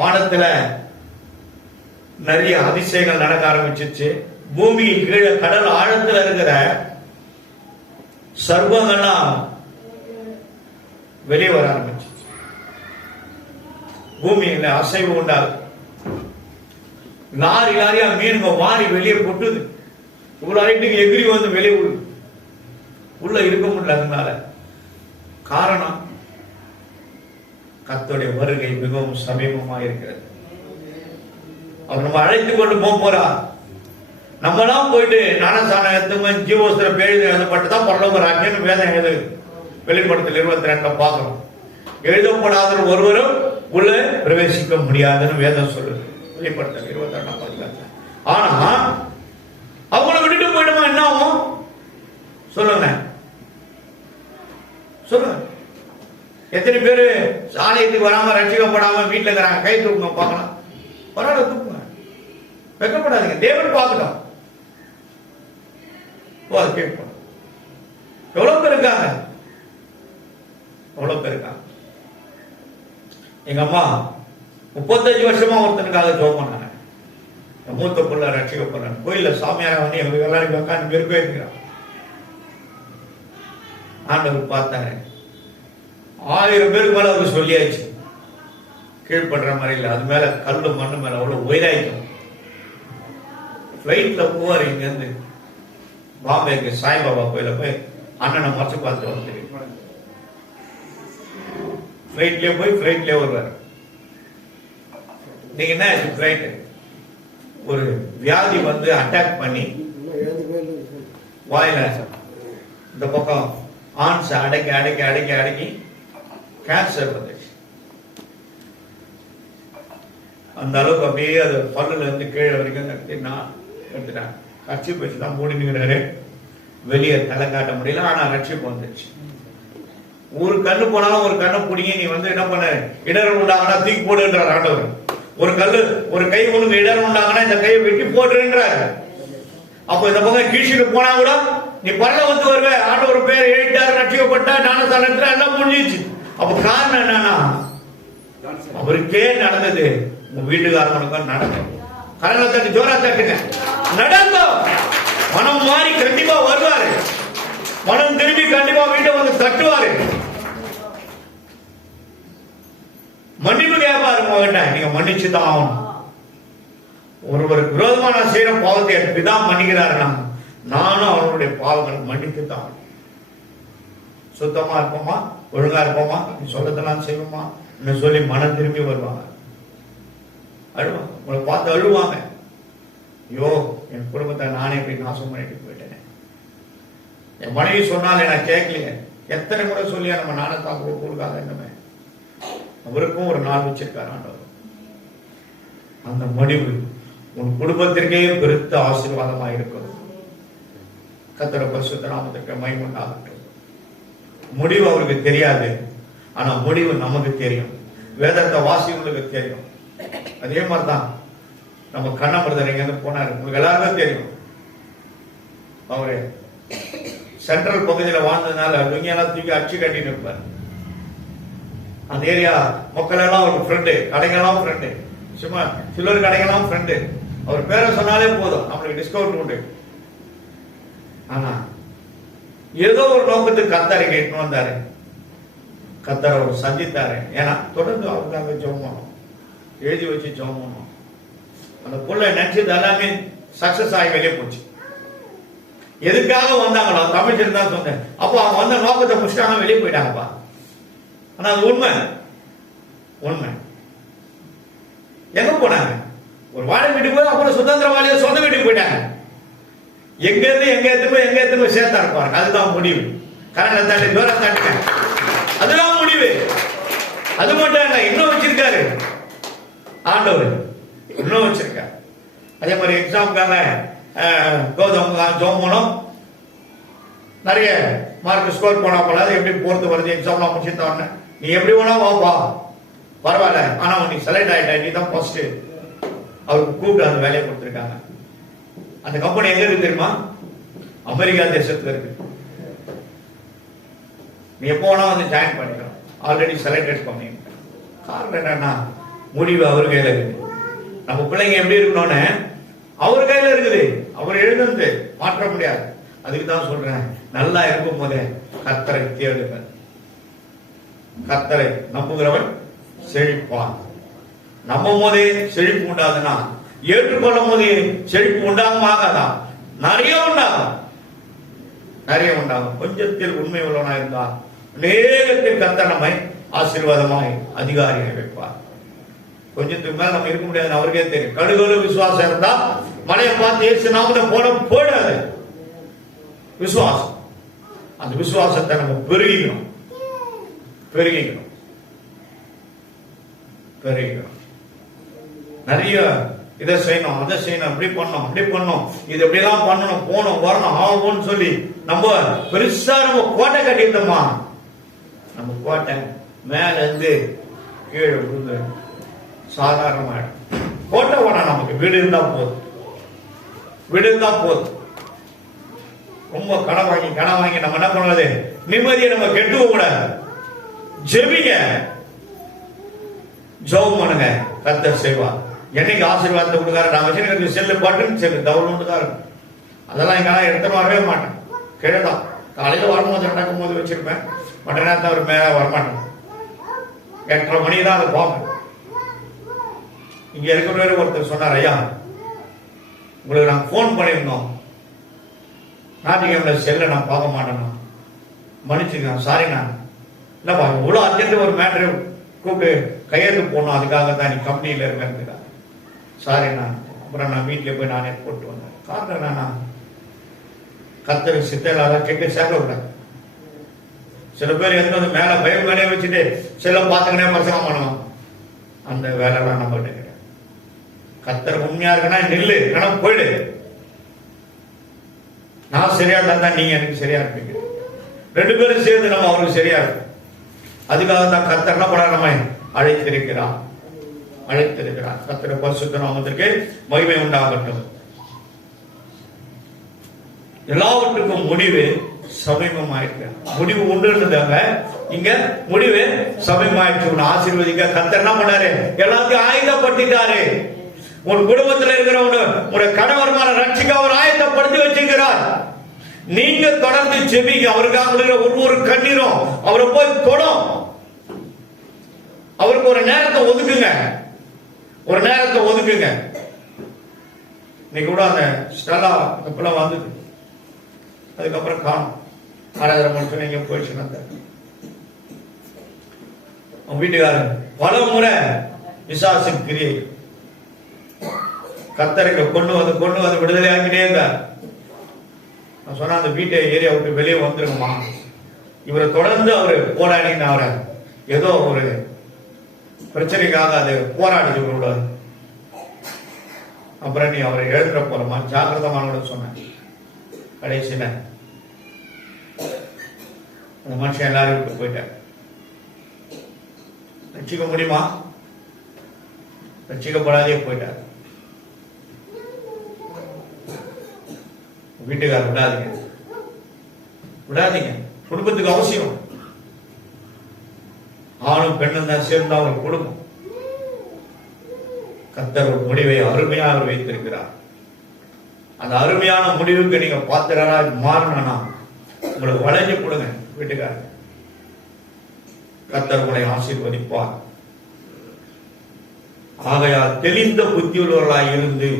வானத்துல நிறைய அதிசயங்கள் நடக்க ஆரம்பிச்சிருச்சு. பூமியின் கீழே கடல் ஆழத்துல இருக்கிற சர்வங்கள்லாம் வெளியே வர ஆரம்பிச்சு. பூமியில அசைவு உண்டாகும். லாரி லாரியா மீனுங்க வாரி வெளியே கொட்டுது. இவ்வளவு அரைட்டுக்கு எகிரி வந்து வெளியே உள்ள இருக்க முடியல. அதனால காரணம் கர்த்தருடைய வருகை மிகவும் சமீபமா இருக்கிறது. அவர் நம்ம அழைத்து கொண்டு போறார். நம்மளாம் போயிட்டு ஞானஸ்நானம் ஜீவோஸ்திர பேரு எழுதப்பட்டுதான் பரலோக ராஜ்யம் வேதம் எழுது. வெளிப்படுத்தல் 22 பார்க்கணும். எழுதப்படாத ஒருவரும் உள்ள பிரவேசிக்க முடியாதுன்னு வேதம் சொல்லுது. வெளிப்படுத்தல் 22 ஆனா அவங்கள விட்டுட்டு போயிடுமா என்ன ஆகும்? சொல்லுங்க சொல்லுங்க. எத்தனை பேரு ஆலயத்துக்கு வராம ரட்சிக்கப்படாம வீட்டுல இருக்கிறாங்க? கை தூக்குங்க பார்க்கலாம். பரவாயில்ல தூக்குங்க, வெக்கப்படாதீங்க. தேவன் பார்க்கட்டும். கேட்போம். எவ்வளவு பேர் இருக்காங்க? எவ்வளவு பேர் இருக்காங்க? எங்க அம்மா 35 வருஷமா ஒருத்தனுக்காக ஜெபம் பண்ணாங்க. மூத்த பிள்ளை ரட்சிக்கப்படான். கோயில்ல சாமியார வந்து எங்களுக்கு எல்லாரும் உட்காந்து வெறுப்பே இருக்கிறான். ஆண்டவர் பார்த்தாரு. 1000 பேருக்கு மேல அவருக்கு சொல்லியாச்சு. கீழ்படுற மாதிரி இல்லை. அது மேல கல்லு மண்ணு மேல அவ்வளவு உயிராயிக்கும். பிளைட்ல போவார். இங்க இருந்து பாம்பேக்கு சாய்பாபா கோயில போய் அண்ணனை மறைச்சு பார்த்து வந்து ஃபிளைட்லயே போய் ஃபிளைட்லயே வருவார். நீங்க என்ன ஃபிளைட் ஒரு வியாதி வந்து அட்டாக் பண்ணி வாயில இந்த பக்கம் ஆன்ஸ் அடக்கி அடக்கி அடக்கி அடக்கி கேன்சர் வந்துச்சு. அந்த அளவுக்கு அப்படியே அது பல்லுல இருந்து கீழே வரைக்கும் எடுத்துட்டாங்க. கட்சி வச்சு தான் மூடினுங்கிறாரு, வெளியே தலை காட்ட முடியல. ஆனா ரட்சிப்பு வந்துச்சு. ஒரு கண்ணு போனாலும் ஒரு கண்ணை பிடிங்க, நீ வந்து என்ன பண்ண இடர் உண்டாங்கன்னா தூக்கி போடுன்றார் ஆண்டவர். ஒரு கல்லு ஒரு கை ஒண்ணுக்கு இடர் உண்டாங்கன்னா இந்த கையை வெட்டி போட்டுன்றாரு. அப்ப இந்த பக்கம் கீழ்ச்சிட்டு போனா கூட நீ பரல வந்து வருவ, ஆண்டவர் பேர் எழுதிட்டாரு, ரட்சிக்கப்பட்ட ஞானஸ்தானத்துல எல்லாம் முடிஞ்சிச்சு. அப்ப காரணம் என்னன்னா அவருக்கே நடந்தது, உங்க வீட்டுக்காரங்களுக்கும் நடந்தது. கரங்களை தட்டி ஜோரா தட்டுங்க. நடந்தோம். மனம் மாறி கண்டிப்பா வருவாரு. மனம் திரும்பி கண்டிப்பா வீட்டை வந்து தட்டுவாரு. மன்னிப்பு கேட்பாரு உங்ககிட்ட, நீங்க மன்னிச்சுதான் ஆகணும். ஒருவருக்கு விரோதமா நான் செய்யற பாவத்தை என் பிதா மன்னிக்கிறாருன்னா நானும் அவருடைய பாவங்களை மன்னித்து தான். சுத்தமா இருப்போமா, ஒழுங்கா இருப்போமா, நீ சொல்லத்தெல்லாம் செய்வோமா சொல்லி மனம் திரும்பி வருவாங்க. அழுவாங்க, உங்களை பார்த்து அழுவாங்க. ஐயோ என் குடும்பத்தை நானே இப்படி நாசம் பண்ணிட்டு போயிட்டேன். என் மனைவி சொன்னாலே நான் கேட்கலையே. எத்தனை முறை சொல்லியா நம்ம நானத்தான் கொடுக்காத என்னமே. அவருக்கும் ஒரு நாள் வச்சிருக்காரு ஆண்டவர். அந்த முடிவு உன் குடும்பத்திற்கே பெருத்த ஆசீர்வாதமா இருக்கும். கர்த்தருடைய பரிசுத்த நாமத்திற்கு மகிமை உண்டாகட்டும். முடிவு அவருக்கு தெரியாது, ஆனா முடிவு நமக்கு தெரியும். வேதத்தை வாசிகளுக்கு தெரியும். அதே மாதிரிதான் நம்ம கண்ணமிருதர் எங்க போனாரு, உங்களுக்கு எல்லாருக்கும் தெரியும். அவரு சென்ட்ரல் பகுதியில் வாழ்ந்ததுனால துணியெல்லாம் தூக்கி அச்சு கட்டிட்டு இருப்பார். அந்த ஏரியா மக்கள் எல்லாம் ஒரு ஃப்ரெண்டு, கடைகள்லாம் ஃப்ரெண்டு, சும்மா சில்லர் கடைகள்லாம் ஃப்ரெண்டு. அவர் பேரை சொன்னாலே போதும், நம்மளுக்கு டிஸ்கவுண்ட் உண்டு. ஆனா ஏதோ ஒரு நோக்கத்துக்கு கர்த்தரை கேட்டு வந்தாரு. கர்த்தரை அவர் சந்தித்தாரு. ஏன்னா தொடர்ந்து அவருக்காக ஜெபம் பண்ணணும், எழுதி வச்சு ஜெபம் பண்ணணும். அந்த புள்ள நினைச்சது எல்லாமே சக்சஸ் ஆகி வெளியே போச்சு. எதுக்காக வந்தாங்களோ தமிழ்ச்சிட்டு தான் சொன்னேன். அப்போ அவங்க வந்த நோக்கத்தை முடிச்சிட்டாங்க, வெளியே போயிட்டாங்கப்பா. ஆனா அது உண்மை. உண்மை எங்க போனாங்க? ஒரு வாடகை வீட்டுக்கு போய் அப்புறம் சுதந்திரவாளிய சொந்த வீட்டுக்கு போயிட்டாங்க. எங்க இருந்து எங்க எத்தனை சேர்த்தா இருப்பாங்க. அதுதான் முடிவு. கரண்ட் தாண்டி தூரம் தாண்டிங்க, அதுதான் முடிவு. அது மட்டும் இல்ல, இன்னும் வச்சிருக்காரு ஆண்டவர், இன்னும் வச்சிருக்காரு. அதே மாதிரி எக்ஸாமுக்காக ஜோமனும் நிறைய மார்க் ஸ்கோர் போனா போல எப்படி போறது வருது, எக்ஸாம்லாம் முடிச்சுட்டோன்னு நீ எப்படி வேணா வாப்பா பரவாயில்ல, ஆனா நீ செலக்ட் ஆயிட்ட, நீ தான் ஃபர்ஸ்ட். அவருக்கு கூப்பிட்டு அந்த வேலையை கொடுத்துருக்காங்க. அந்த கம்பெனி எங்க இருக்கு தெரியுமா? அமெரிக்கா தேசத்துல இருக்கு. நீ எப்போ வேணா வந்து ஜாயின் பண்ணிக்கலாம், ஆல்ரெடி செலக்டட் பண்ணி. காரணம் என்னன்னா முடிவு அவர் கையில இருக்குது. நம்ம பிள்ளைங்க எப்படி இருக்கணும்னு அவர் கையில இருக்குது. அவர் எழுதுந்து மாற்ற முடியாது. அதுக்கு தான் சொல்றேன், நல்லா இருக்கும் போதே கர்த்தரை தேடுங்க. கர்த்தரை நம்புகிறவன் செழிப்பான். நம்பும் போதே செழிப்பு உண்டாதுன்னா, ஏற்றுக்கொள்ளும் போதே செழிப்பு உண்டாகும் ஆகாதான்? நிறைய உண்டாகும், நிறைய உண்டாகும். கொஞ்சத்தில் உண்மை உள்ளவனா இருந்தால் அநேகத்தில் கர்த்தர் நம்மை ஆசீர்வாதமாய் அதிகாரியை வைப்பார். கொஞ்சத்துக்கு மேல நம்ம இருக்க முடியாது, அவருக்கே தெரியும். கடுகளவு விசுவாசம் இருந்தா மலையை பார்த்து இயேசு நாமத்தை போடாது. விசுவாசம், அந்த விசுவாசத்தை நம்ம பெருகிக்கணும். நிறைய இதை செய்யணும், அதை செய்யணும், அப்படி பண்ணணும், இது எப்படிலாம் பண்ணணும், போகணும், வரணும், ஆகும்னு சொல்லி நம்ம பெருசா நம்ம கோட்டை கட்டிட்டோமா, நம்ம கோட்டை மேல இருந்து கீழே விழுந்து சாதாரணமா கோட்டை வேணாம். நமக்கு வீடு இருந்தா போதும். ரொம்ப கடன் வாங்கி நம்ம என்ன பண்ணுறது, நிம்மதியை நம்ம கெட்டுவ கூடாது. ஜெபிங்க, ஜெபம் பண்ணுங்க, கர்த்தர் செய்வார். என்னைக்கு ஆசீர்வாதத்தை கொடுக்காரு. நான் வச்சிருக்கிறது செல்லு பட்டுன்னு செல்லு டவுன்லோடு தான் இருக்கும். அதெல்லாம் எங்கெல்லாம் எடுத்துன்னு வரவே மாட்டேன். கீழதான் காலையில் வரும்போது நடக்கும் போது வச்சிருப்பேன். மற்ற நேரத்தை அவர் மேலே வரமாட்டேன். 8:30 மணி தான் அதை பார்ப்பேன். இங்க இருக்கிறவரை ஒருத்தர் சொன்னார், ஐயா உங்களுக்கு நாங்கள் ஃபோன் பண்ணியிருந்தோம், ஞாயிற்றுக்கிழமை செல்ல நான் பார்க்க மாட்டேன்னா மன்னிச்சுங்க, சாரிண்ணா. இல்லப்பா இவ்வளோ அர்ஜென்ட் ஒரு மேட்ரு கூப்பிட்டு கையெழுத்து போடணும், அதுக்காக தான் நீ கம்பெனியில் இருக்கா. சாரிண்ணா. அப்புறம் நான் வீட்டில் போய் நானே போட்டு வந்தேன். காரணம் நான் கத்தருக்கு சித்தலாக செக்க சேர்க்க விட்டேன். சில பேர் எந்த வந்து மேலே பயம் மேலே வச்சுட்டு செல்லம் பார்த்துக்கினே பிரசங்கம் பண்ணுவோம். அந்த வேலைலாம் நம்ம கிடையாது. கத்தர் உண்மையா இருக்குன்னா நெல்லு கணக்கு போயிடு. நான் சரியா இருந்தா நீங்க எனக்கு சரியா இருப்பீங்க. 2 பேரும் சேர்ந்து நம்ம அவருக்கு சரியா இருக்கும். அதுக்காக தான் கத்தர் என்ன பண்ண நம்ம அழைத்திருக்கிறார். கத்தர் பரிசுத்த நாமத்திற்கு மகிமை உண்டாகட்டும். எல்லாவற்றுக்கும் முடிவு சமீபமாயிருக்கு. முடிவு உண்டுன்றதாங்க இங்க முடிவு சமீபமாயிடுச்சு. ஆசீர்வதிக்க கத்தர் என்ன பண்ணாரு? எல்லாத்தையும் ஆயுதப்படுத்திட்டாரு. உன் குடும்பத்தில் இருக்கிறவங்க உடைய கணவர்மான ரட்சிக்க அவர் ஆயத்தப்படுத்தி வச்சிருக்கிறார். நீங்க தொடர்ந்து செபிங்க. அவருக்காக ஒவ்வொரு கண்ணீரும் அவரை போய் தொடும். அவருக்கு ஒரு நேரத்தை ஒதுக்குங்க. இன்னைக்கு கூட அந்த ஸ்டெல்லா இப்பெல்லாம் வந்தது. அதுக்கப்புறம் காணும் ஆராதனை மனுஷன் எங்க போயிடுச்சு. வீட்டுக்காரன் பல முறை விசாசின் கிரியை கத்தருக்கு கொண்டு வந்து விடுதலை ஆக்கிட்டே இருந்தார். நான் சொன்ன அந்த வீட்டை ஏரியா விட்டு வெளியே வந்துருங்கம்மா. இவரை தொடர்ந்து அவரு போராடின்னு அவரை ஏதோ ஒரு பிரச்சனைக்காக அது போராடி விடாது. அப்புறம் நீ அவரை எழுதுற போறமா ஜாக்கிரதமான சொன்னேன். கடைசியில அந்த மனுஷன் எல்லாரும் விட்டு போயிட்டார். ரட்சிக்க முடியுமா? ரட்சிக்கப்படாதே போயிட்டார். வீட்டுக்காரர் விடாதீங்க. குடும்பத்துக்கு அவசியம். ஆணும் பெண்ணும் தான் சேர்ந்தா ஒரு குடும்பம். கர்த்தர் ஒரு முடிவை அருமையாக வைத்திருக்கிறார். அந்த அருமையான முடிவுக்கு நீங்க பாத்திரரா மாறணும்னா உங்களுக்கு வளைஞ்சு கொடுங்க. வீட்டுக்காரர் கர்த்தர் உங்களை ஆசீர்வதிப்பார். ஆகையால் தெளிந்த புத்தியுள்ளவர்களாய் இருந்து,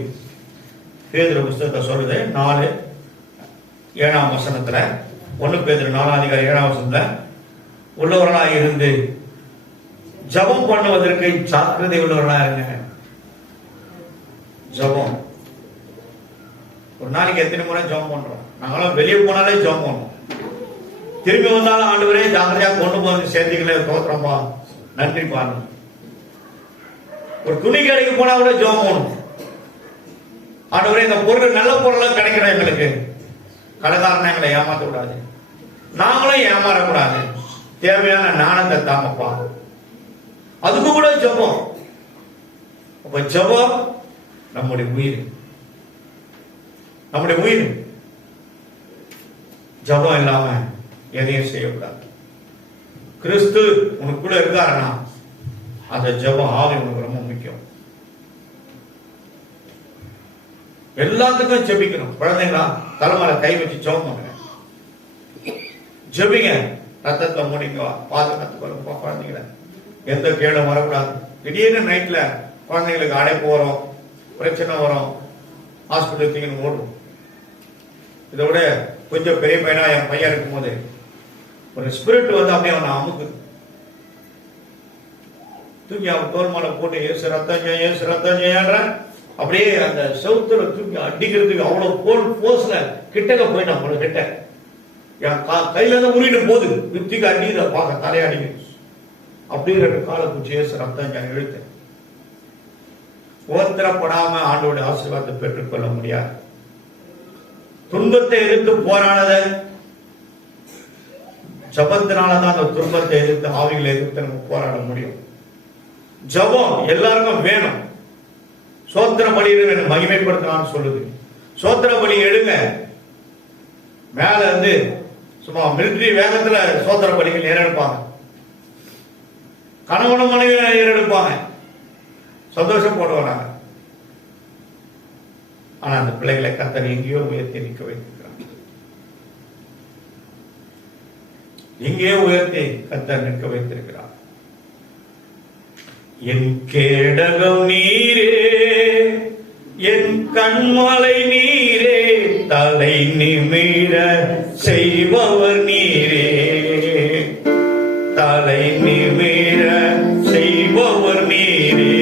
பேதுரு புஸ்தகத்தை சொல்லுது 4:7 1 பேதுரு 4:7 உள்ளவர்களாய் இருந்து ஜபம் பண்ணுவதற்கு ஜாக்கிரதை உள்ளவர்களா இருங்க. ஜபம் ஒரு நாளைக்கு எத்தனை முறை ஜபம் பண்றோம்? நாங்களும் வெளியே போனாலே ஜபம் பண்ணுவோம். திரும்பி வந்தாலும் ஆண்டவரே ஜாக்கிரதையா கொண்டு போது சேர்த்துக்கல தோற்றம்பா நன்றி பாருங்க. ஒரு துணி கடைக்கு போனா கூட ஜபம் பண்ணணும். ஆண்டவரே இந்த பொருள் நல்ல பொருள் கிடைக்கிற எங்களுக்கு கடைக்காரனை எங்களை ஏமாத்த கூடாது, நாங்களும் ஏமாறக்கூடாது, தேவையான ஞானத்தை தாமப்பா. அதுக்கு கூட ஜபம். அப்ப ஜபம் நம்முடைய உயிர். ஜபம் இல்லாம எதையும் செய்யக்கூடாது. கிறிஸ்து உனக்குள்ள இருக்காருன்னா அந்த ஜபம் ஆவி உனக்கு ரொம்ப முக்கியம். எல்லாத்துக்கும் ஜெபிக்கணும். குழந்தைங்களா தலைமையில கை வச்சு ஜெபம் பண்ணுங்க. ஜெபிங்க. ரத்தத்தை முடிங்க. பாதுகாத்துக்கொள்ளுங்க குழந்தைங்கள. எந்த கேடும் வரக்கூடாது. திடீர்னு நைட்ல குழந்தைங்களுக்கு அடைப்பு வரும், பிரச்சனை வரும், ஹாஸ்பிட்டல் தூக்கின்னு ஓடும். இதை விட கொஞ்சம் பெரிய பையனா என் பையன் இருக்கும் போது ஒரு ஸ்பிரிட் வந்து அப்படியே அவனை அமுக்கு தூக்கி அவன் தோல் மேல போட்டு ஏசு ரத்தம் செய்யன்ற அப்படியே அந்த செவுத்துல தூக்கி அடிக்கிறதுக்கு அவ்வளவு போர்ஸ்ல கிட்டக்க போயிட்டான். போல கிட்ட என் கையில இருந்து உருவிட்டு போகுது. தூக்கி அடிக்கிற பார்க்க தலையாடிங்க அப்படிங்கிற காலை பூச்சி ஏசு ரத்தம் இழுத்து ஓத்திரப்படாம ஆண்டோட ஆசீர்வாதத்தை பெற்றுக்கொள்ள முடியாது. துன்பத்தை எதிர்த்து போராடாத ஜபத்தினாலதான் அந்த துன்பத்தை எதிர்த்து ஆவிகளை எதிர்த்து நம்ம போராட முடியும். ஜபம் எல்லாருக்கும் வேணும். சோத்திர பலியிட மகிமைப்படுத்தலாம்னு சொல்லுது. சோத்திர பலி எடுங்க. மேல இருந்து சும்மா மிலிட்டரி வேகத்துல சோத்திர பலிகள் ஏறெடுப்பாங்க. கணவனும் மனைவி ஏறெடுப்பாங்க. சந்தோஷம் போடுவாங்க. ஆனா அந்த பிள்ளைகளை கர்த்தர் எங்கேயோ உயர்த்தி நிற்க வைத்திருக்கிறார். எங்கேயோ உயர்த்தி கர்த்தர் நிற்க வைத்திருக்கிறார். என் கேடகம் நீரே, என் கண்மலை நீரே, தலை நிமிர செய்பவர் நீரே, தலை நிமிர செய்பவர் நீரே.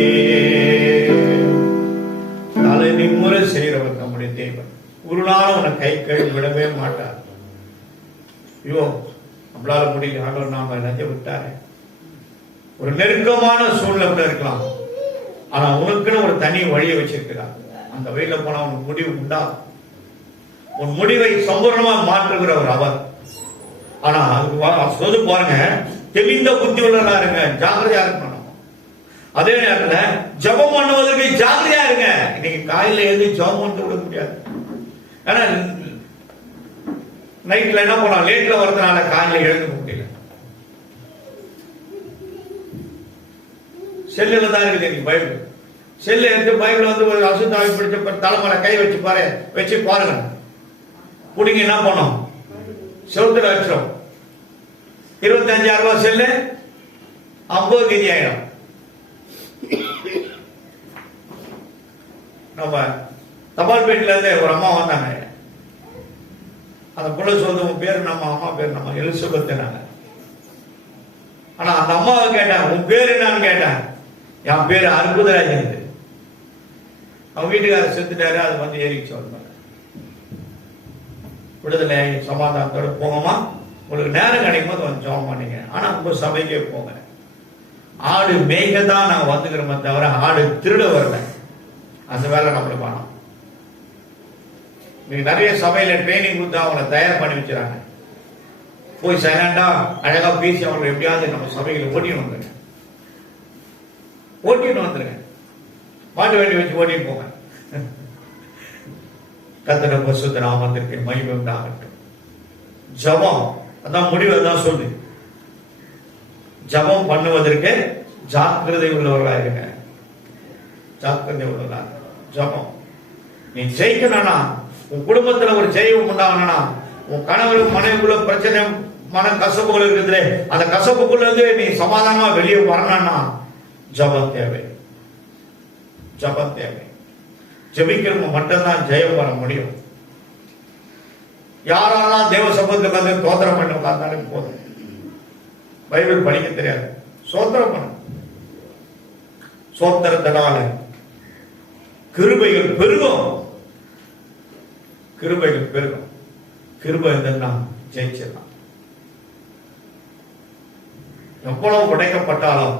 தலை நிமிர செய்கிறவர் நம்முடைய தேவன். ஒரு நாளும் உன கை கழுவி விடவே மாட்டார். ஐயோ நம்மளால முடியல, ஆண்டவர் நாம நஞ்ச விட்டாரு. ஒரு நெருக்கமான சூழ்நிலை இருக்கலாம், ஆனா உனக்குன்னு ஒரு தனி வழியை வச்சிருக்கிறார். அந்த வழியில போனா உனக்கு முடிவு உண்டாகும். உன் முடிவை சம்பூர்ணமா மாற்றுகிறவர் அவர். ஆனா சொல்லு பாருங்க, தெளிந்த புத்தி உள்ளதா இருங்க, ஜாக்கிரதையா இருக்கணும். அதே நேரத்துல ஜபம் பண்ணுவதற்கு ஜாக்கிரதையா இருங்க. இன்னைக்கு காலையில எழுதி ஜபம் பண்ண விட முடியாது. ஏன்னா நைட்ல என்ன பண்ணலாம், லேட்ல வரதுனால காலையில எழுத முடியல. செல்லுல தான் இருக்குது இன்னைக்கு பைபிள். செல்லு எடுத்து பைபிள் வந்து ஒரு அசுத்தாவி பிடிச்ச தலைமையில கை வச்சு பாருங்க. புடிங்க என்ன பண்ணோம், செலுத்துற வச்சிடும். 25,000 ரூபாய் செல்லு 50 கேஜி ஆயிடும். நம்ம தபால் பேட்டில இருந்து ஒரு அம்மா வந்தாங்க. அந்த புள்ள சொல்றது, உன் பேரு நம்ம அம்மா பேரு நம்ம எலிசபெத். ஆனா அந்த அம்மாவை கேட்டேன், உன் பேரு என்னன்னு கேட்டேன். என் பேரு அற்புதராஜன். அவன் வீட்டுக்காரர் செத்துட்டாரு, அது வந்து ஏறிச்சு. விடுதலை சமாதானத்தோட போங்கம்மா, உங்களுக்கு நேரம் கிடைக்கும் போது வந்து ஜாம் பண்ணீங்க. ஆனா உங்க சபைக்கே போங்க. ஆடு மேய்க்க தான் நான் வந்துக்கிறோமே தவிர ஆடு திருட வரல. அந்த வேலை நம்மளுக்கு வேணும். நீங்க நிறைய சபையில ட்ரைனிங் கொடுத்து அவங்களை தயார் பண்ணி வச்சுறாங்க. போய் சைலண்டா அழகா பேசி அவங்களை எப்படியாவது நம்ம சபைகளை ஓட்டின்னு வந்துருங்க. மாட்டு வண்டி வச்சு ஓட்டிட்டு போங்க. கர்த்தருடைய பரிசுத்த நாமத்திற்கு மகிமை உண்டாகட்டும். ஜபம் அதான் முடிவு, அதான் சொல்லு. ஜபம் பண்ணுவதற்கு ஜாக்கிரதை உள்ளவர்களா இருங்க. ஜாக்கிரதை உள்ளவர்களா ஜபம். நீ ஜெயிக்கணும்னா, உன் குடும்பத்துல ஒரு ஜெயம் உண்டாகணும்னா, உன் கணவரும் மனைவிக்குள்ள பிரச்சனை மன கசப்புகள் இருக்குது, அந்த கசப்புக்குள்ள இருந்து நீ சமாதானமா வெளியே வரணும்னா ஜபம் தேவை. ஜபம் தேவை. ஜெபிக்கிறவங்க மட்டும்தான் ஜெயம் வர முடியும். யாரெல்லாம் தேவ சமூகத்துக்கு வந்து தோத்திரம் பண்ண பார்த்தாலும் போதும். பைபிள் படிக்க தெரியாது, சோத்திரம் பண்ண. சோத்திரத்தினால கிருபைகள் பெருகும். கிருபைகள் பெருகும். கிருபை இருந்தா ஜெயிச்சிடலாம். எவ்வளவு உடைக்கப்பட்டாலும்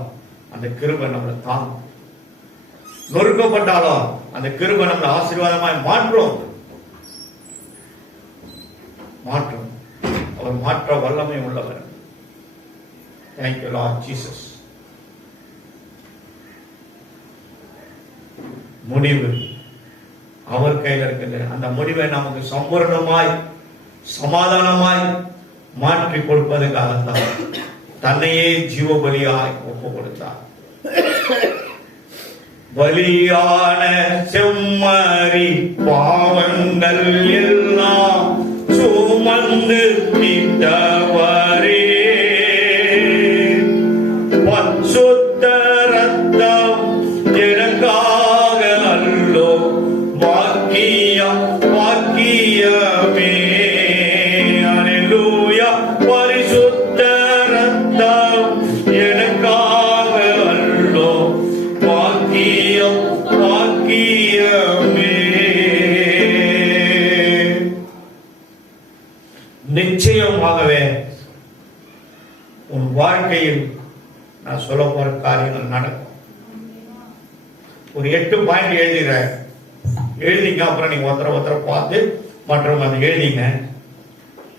அந்த கிருபை நம்மளை தாங்கும். நொறுக்கப்பட்டாலும் அந்த கிருபை நம்மளை ஆசீர்வாதமாய் மாற்றும். அவர் மாற்ற வல்லமை உள்ளவர். Thank you Lord Jesus. முடிவு அவர் கையில் இருக்குது. அந்த முடிவை நமக்கு சம்பூர்ணமாய் சமாதானமாய் மாற்றி கொடுப்பதற்காகத்தான் தன்னையே ஜீவபலியாய் ஒப்பு கொடுத்தார். பலியான செம்மறி பாவங்கள் எல்லாம் சுமந்து தீர்த்தவரே, பரிசுத்த ரத்தம் எனக்காக அல்லோ பாக்கியம் பாக்கியமே. அல்லேலூயா. பரிசுத்த ரத்தம் எனக்காக அல்லோ பாக்கியம் பாக்கியமே. நிச்சயமாகவே உன் வாழ்க்கையில் நான் சொல்ல போற காரியங்கள் நடக்கும். ஒரு 8 பாயிண்ட் எழுதிங்க. அப்புறம் நீங்க ஒருத்தர பார்த்து மற்றும் அதை எழுதிங்க.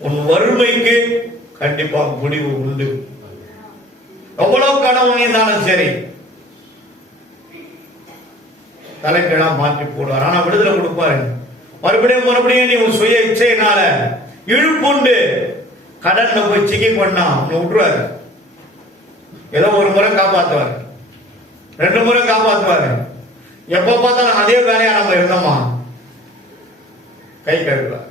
உன் வறுமைக்கு கண்டிப்பா முடிவு உண்டு. எவ்வளவு கடன் வாங்கியிருந்தாலும் சரி, தலைக்கெல்லாம் மாற்றி போடுவார். ஆனா விடுதலை கொடுப்பாரு. மறுபடியும் நீ உன் சுய இச்சையினால இழுப்புண்டு கடன்ல போய் சிக்கி கொண்டா விட்டுருவாரு. ஏதோ ஒரு முறை காப்பாத்துவாரு, 2 முறை காப்பாத்துவாரு. எப்ப பார்த்தாலும் அதே வேலையா நம்ம இருந்தோமா கை கழுவார்.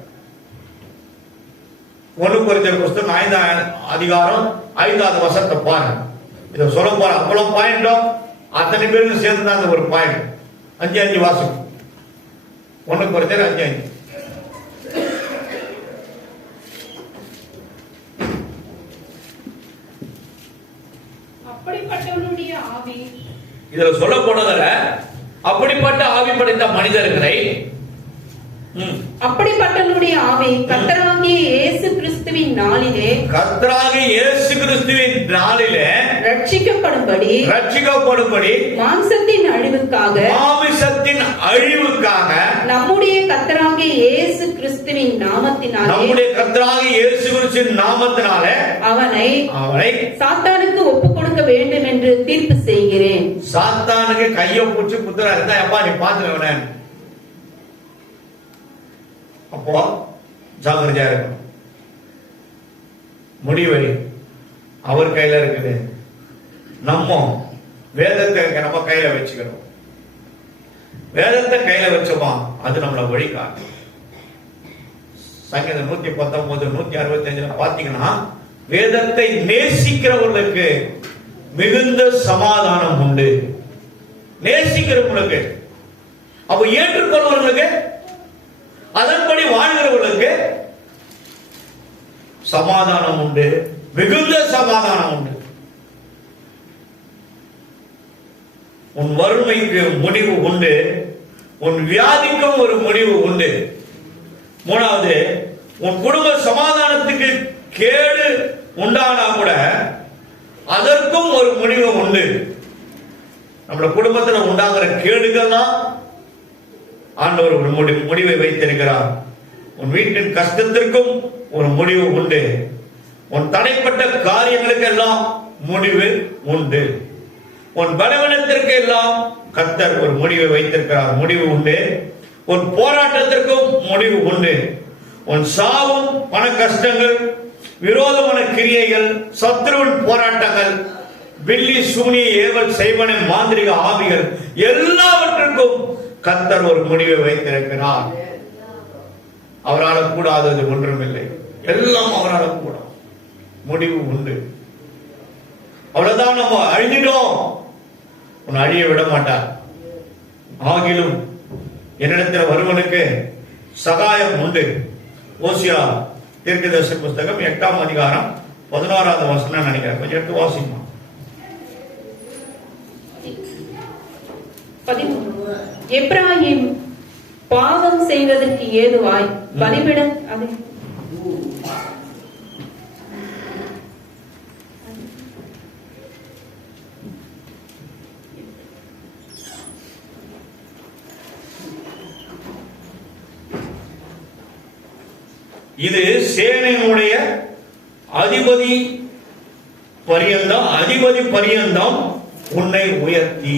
1 கொரிந்தியர் புத்தகம் 5ஆம் அதிகாரம் 5வது வசனத்தை பாருங்க. இதை சொல்ல போற அவ்வளவு பாயிண்டும் அத்தனை பேருக்கு சேர்ந்து தான் அந்த ஒரு பாயிண்ட். 5 வாசம். 1 கொரிந்தியர் 5:5. இதுல சொல்ல போனதுல அப்படிப்பட்ட ஆவி படைத்த மனிதர்களை அப்படிப்பட்டவருடைய ஆவி கர்த்தராகிய இயேசு கிறிஸ்துவின் நாளிலே ரட்சிக்கப்படும்படி மாம்சத்தின் அழிவுக்காக நம்முடைய கர்த்தராகிய இயேசு கிறிஸ்துவின் நாமத்தினாலே அவனை சாத்தானுக்கு ஒப்புக் கொடுக்க வேண்டும் என்று தீர்ப்பு செய்கிறேன். சாத்தானுக்கு கையை பூச்சி புத்தரா இருந்தா அப்பா நீ பாத்துக்க, அப்போ ஜாகிரதையா இருக்கணும். முடிவை அவர் கையில இருக்குது. நம்ம வேதத்தை நம்ம கையில வச்சுக்கணும். வேதத்தை கையில வச்சோமா அது நம்மள வழி காட்டும். சங்கீதம் 119 165 பாத்தீங்கன்னா வேதத்தை நேசிக்கிறவர்களுக்கு மிகுந்த சமாதானம் உண்டு. நேசிக்கிறவர்களுக்கு, அப்ப ஏற்றுக்கொள்வர்களுக்கு, அதன்படி வாழ்கிறவர்களுக்கு சமாதானம் உண்டு, மிகுந்த சமாதானம் உண்டு. உன் வறுமைக்கு முடிவு உண்டு, உன் வியாதிக்கும் ஒரு முடிவு உண்டு. மூணாவது, உன் குடும்ப சமாதானத்துக்கு கேடு உண்டானா கூட அதற்கும் ஒரு முடிவு உண்டு. நம்ம குடும்பத்தில் உண்டாகிற கேடுகள்லாம் ஆண்டவர் ஒரு முடிவை வைத்திருக்கிறார். உன் வீட்டின் கஷ்டத்திற்கும் ஒரு முடிவு உண்டு. உன் தடைப்பட்ட காரியங்களுக்கு எல்லாம் முடிவு உண்டு. உன் பலவீனத்திற்கு எல்லாம் கர்த்தர் ஒரு முடிவை வைத்திருக்கிறார், முடிவு உண்டு. உன் போராட்டத்திற்கும் முடிவு உண்டு. உன் சாவும், பண கஷ்டங்கள், விரோதமான கிரியைகள், சத்ருவின் போராட்டங்கள், பில்லி சூனிய ஏவல் செய்வன மாந்திரிக ஆவிகள் எல்லாவற்றுக்கும் கர்த்தர் ஒரு முடிவை வைத்திருக்கிறார். அவரால் கூடாதது ஒன்றுமில்லை, எல்லாம் அவரால் கூடாது. முடிவு உண்டு. அவ்வளவுதான், நம்ம அழிஞ்சிட்டோம், உன்னை அழிய விட மாட்டார். ஆகிலும் என்னிடத்தில் வருவனுக்கு சகாயம் உண்டு. ஓசியா தீர்க்கதரிசி புஸ்தகம் 8ஆம் அதிகாரம் 11வது வசனம் நினைக்கிறேன், கொஞ்சம் எடுத்து வாசிமா. எப்ராயிம் பாவம் செய்வதற்கு ஏதுவாய் பலிபீடம் இது சேனையினுடைய அதிபதி பரியந்தம் உன்னை உயர்த்தி,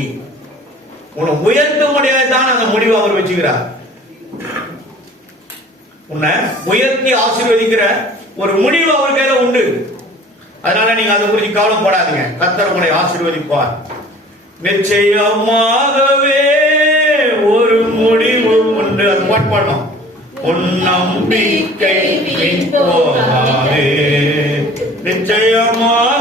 உன்னை உயர்த்த முடியாதான் அந்த முடிவை அவர் வச்சுக்கிறார். உன்னை உயர்த்தி ஆசீர்வதிக்கிற ஒரு முடிவு அவர் கையில உண்டு. அதனால நீங்க அதை குறித்து கவலைப்படாதீங்க. கர்த்தர் உங்களை ஆசீர்வதிப்பார். நிச்சயமாகவே ஒரு முடிவு உண்டு. அது பாடணும். உன் நம்பிக்கை போகாதே, நிச்சயமாக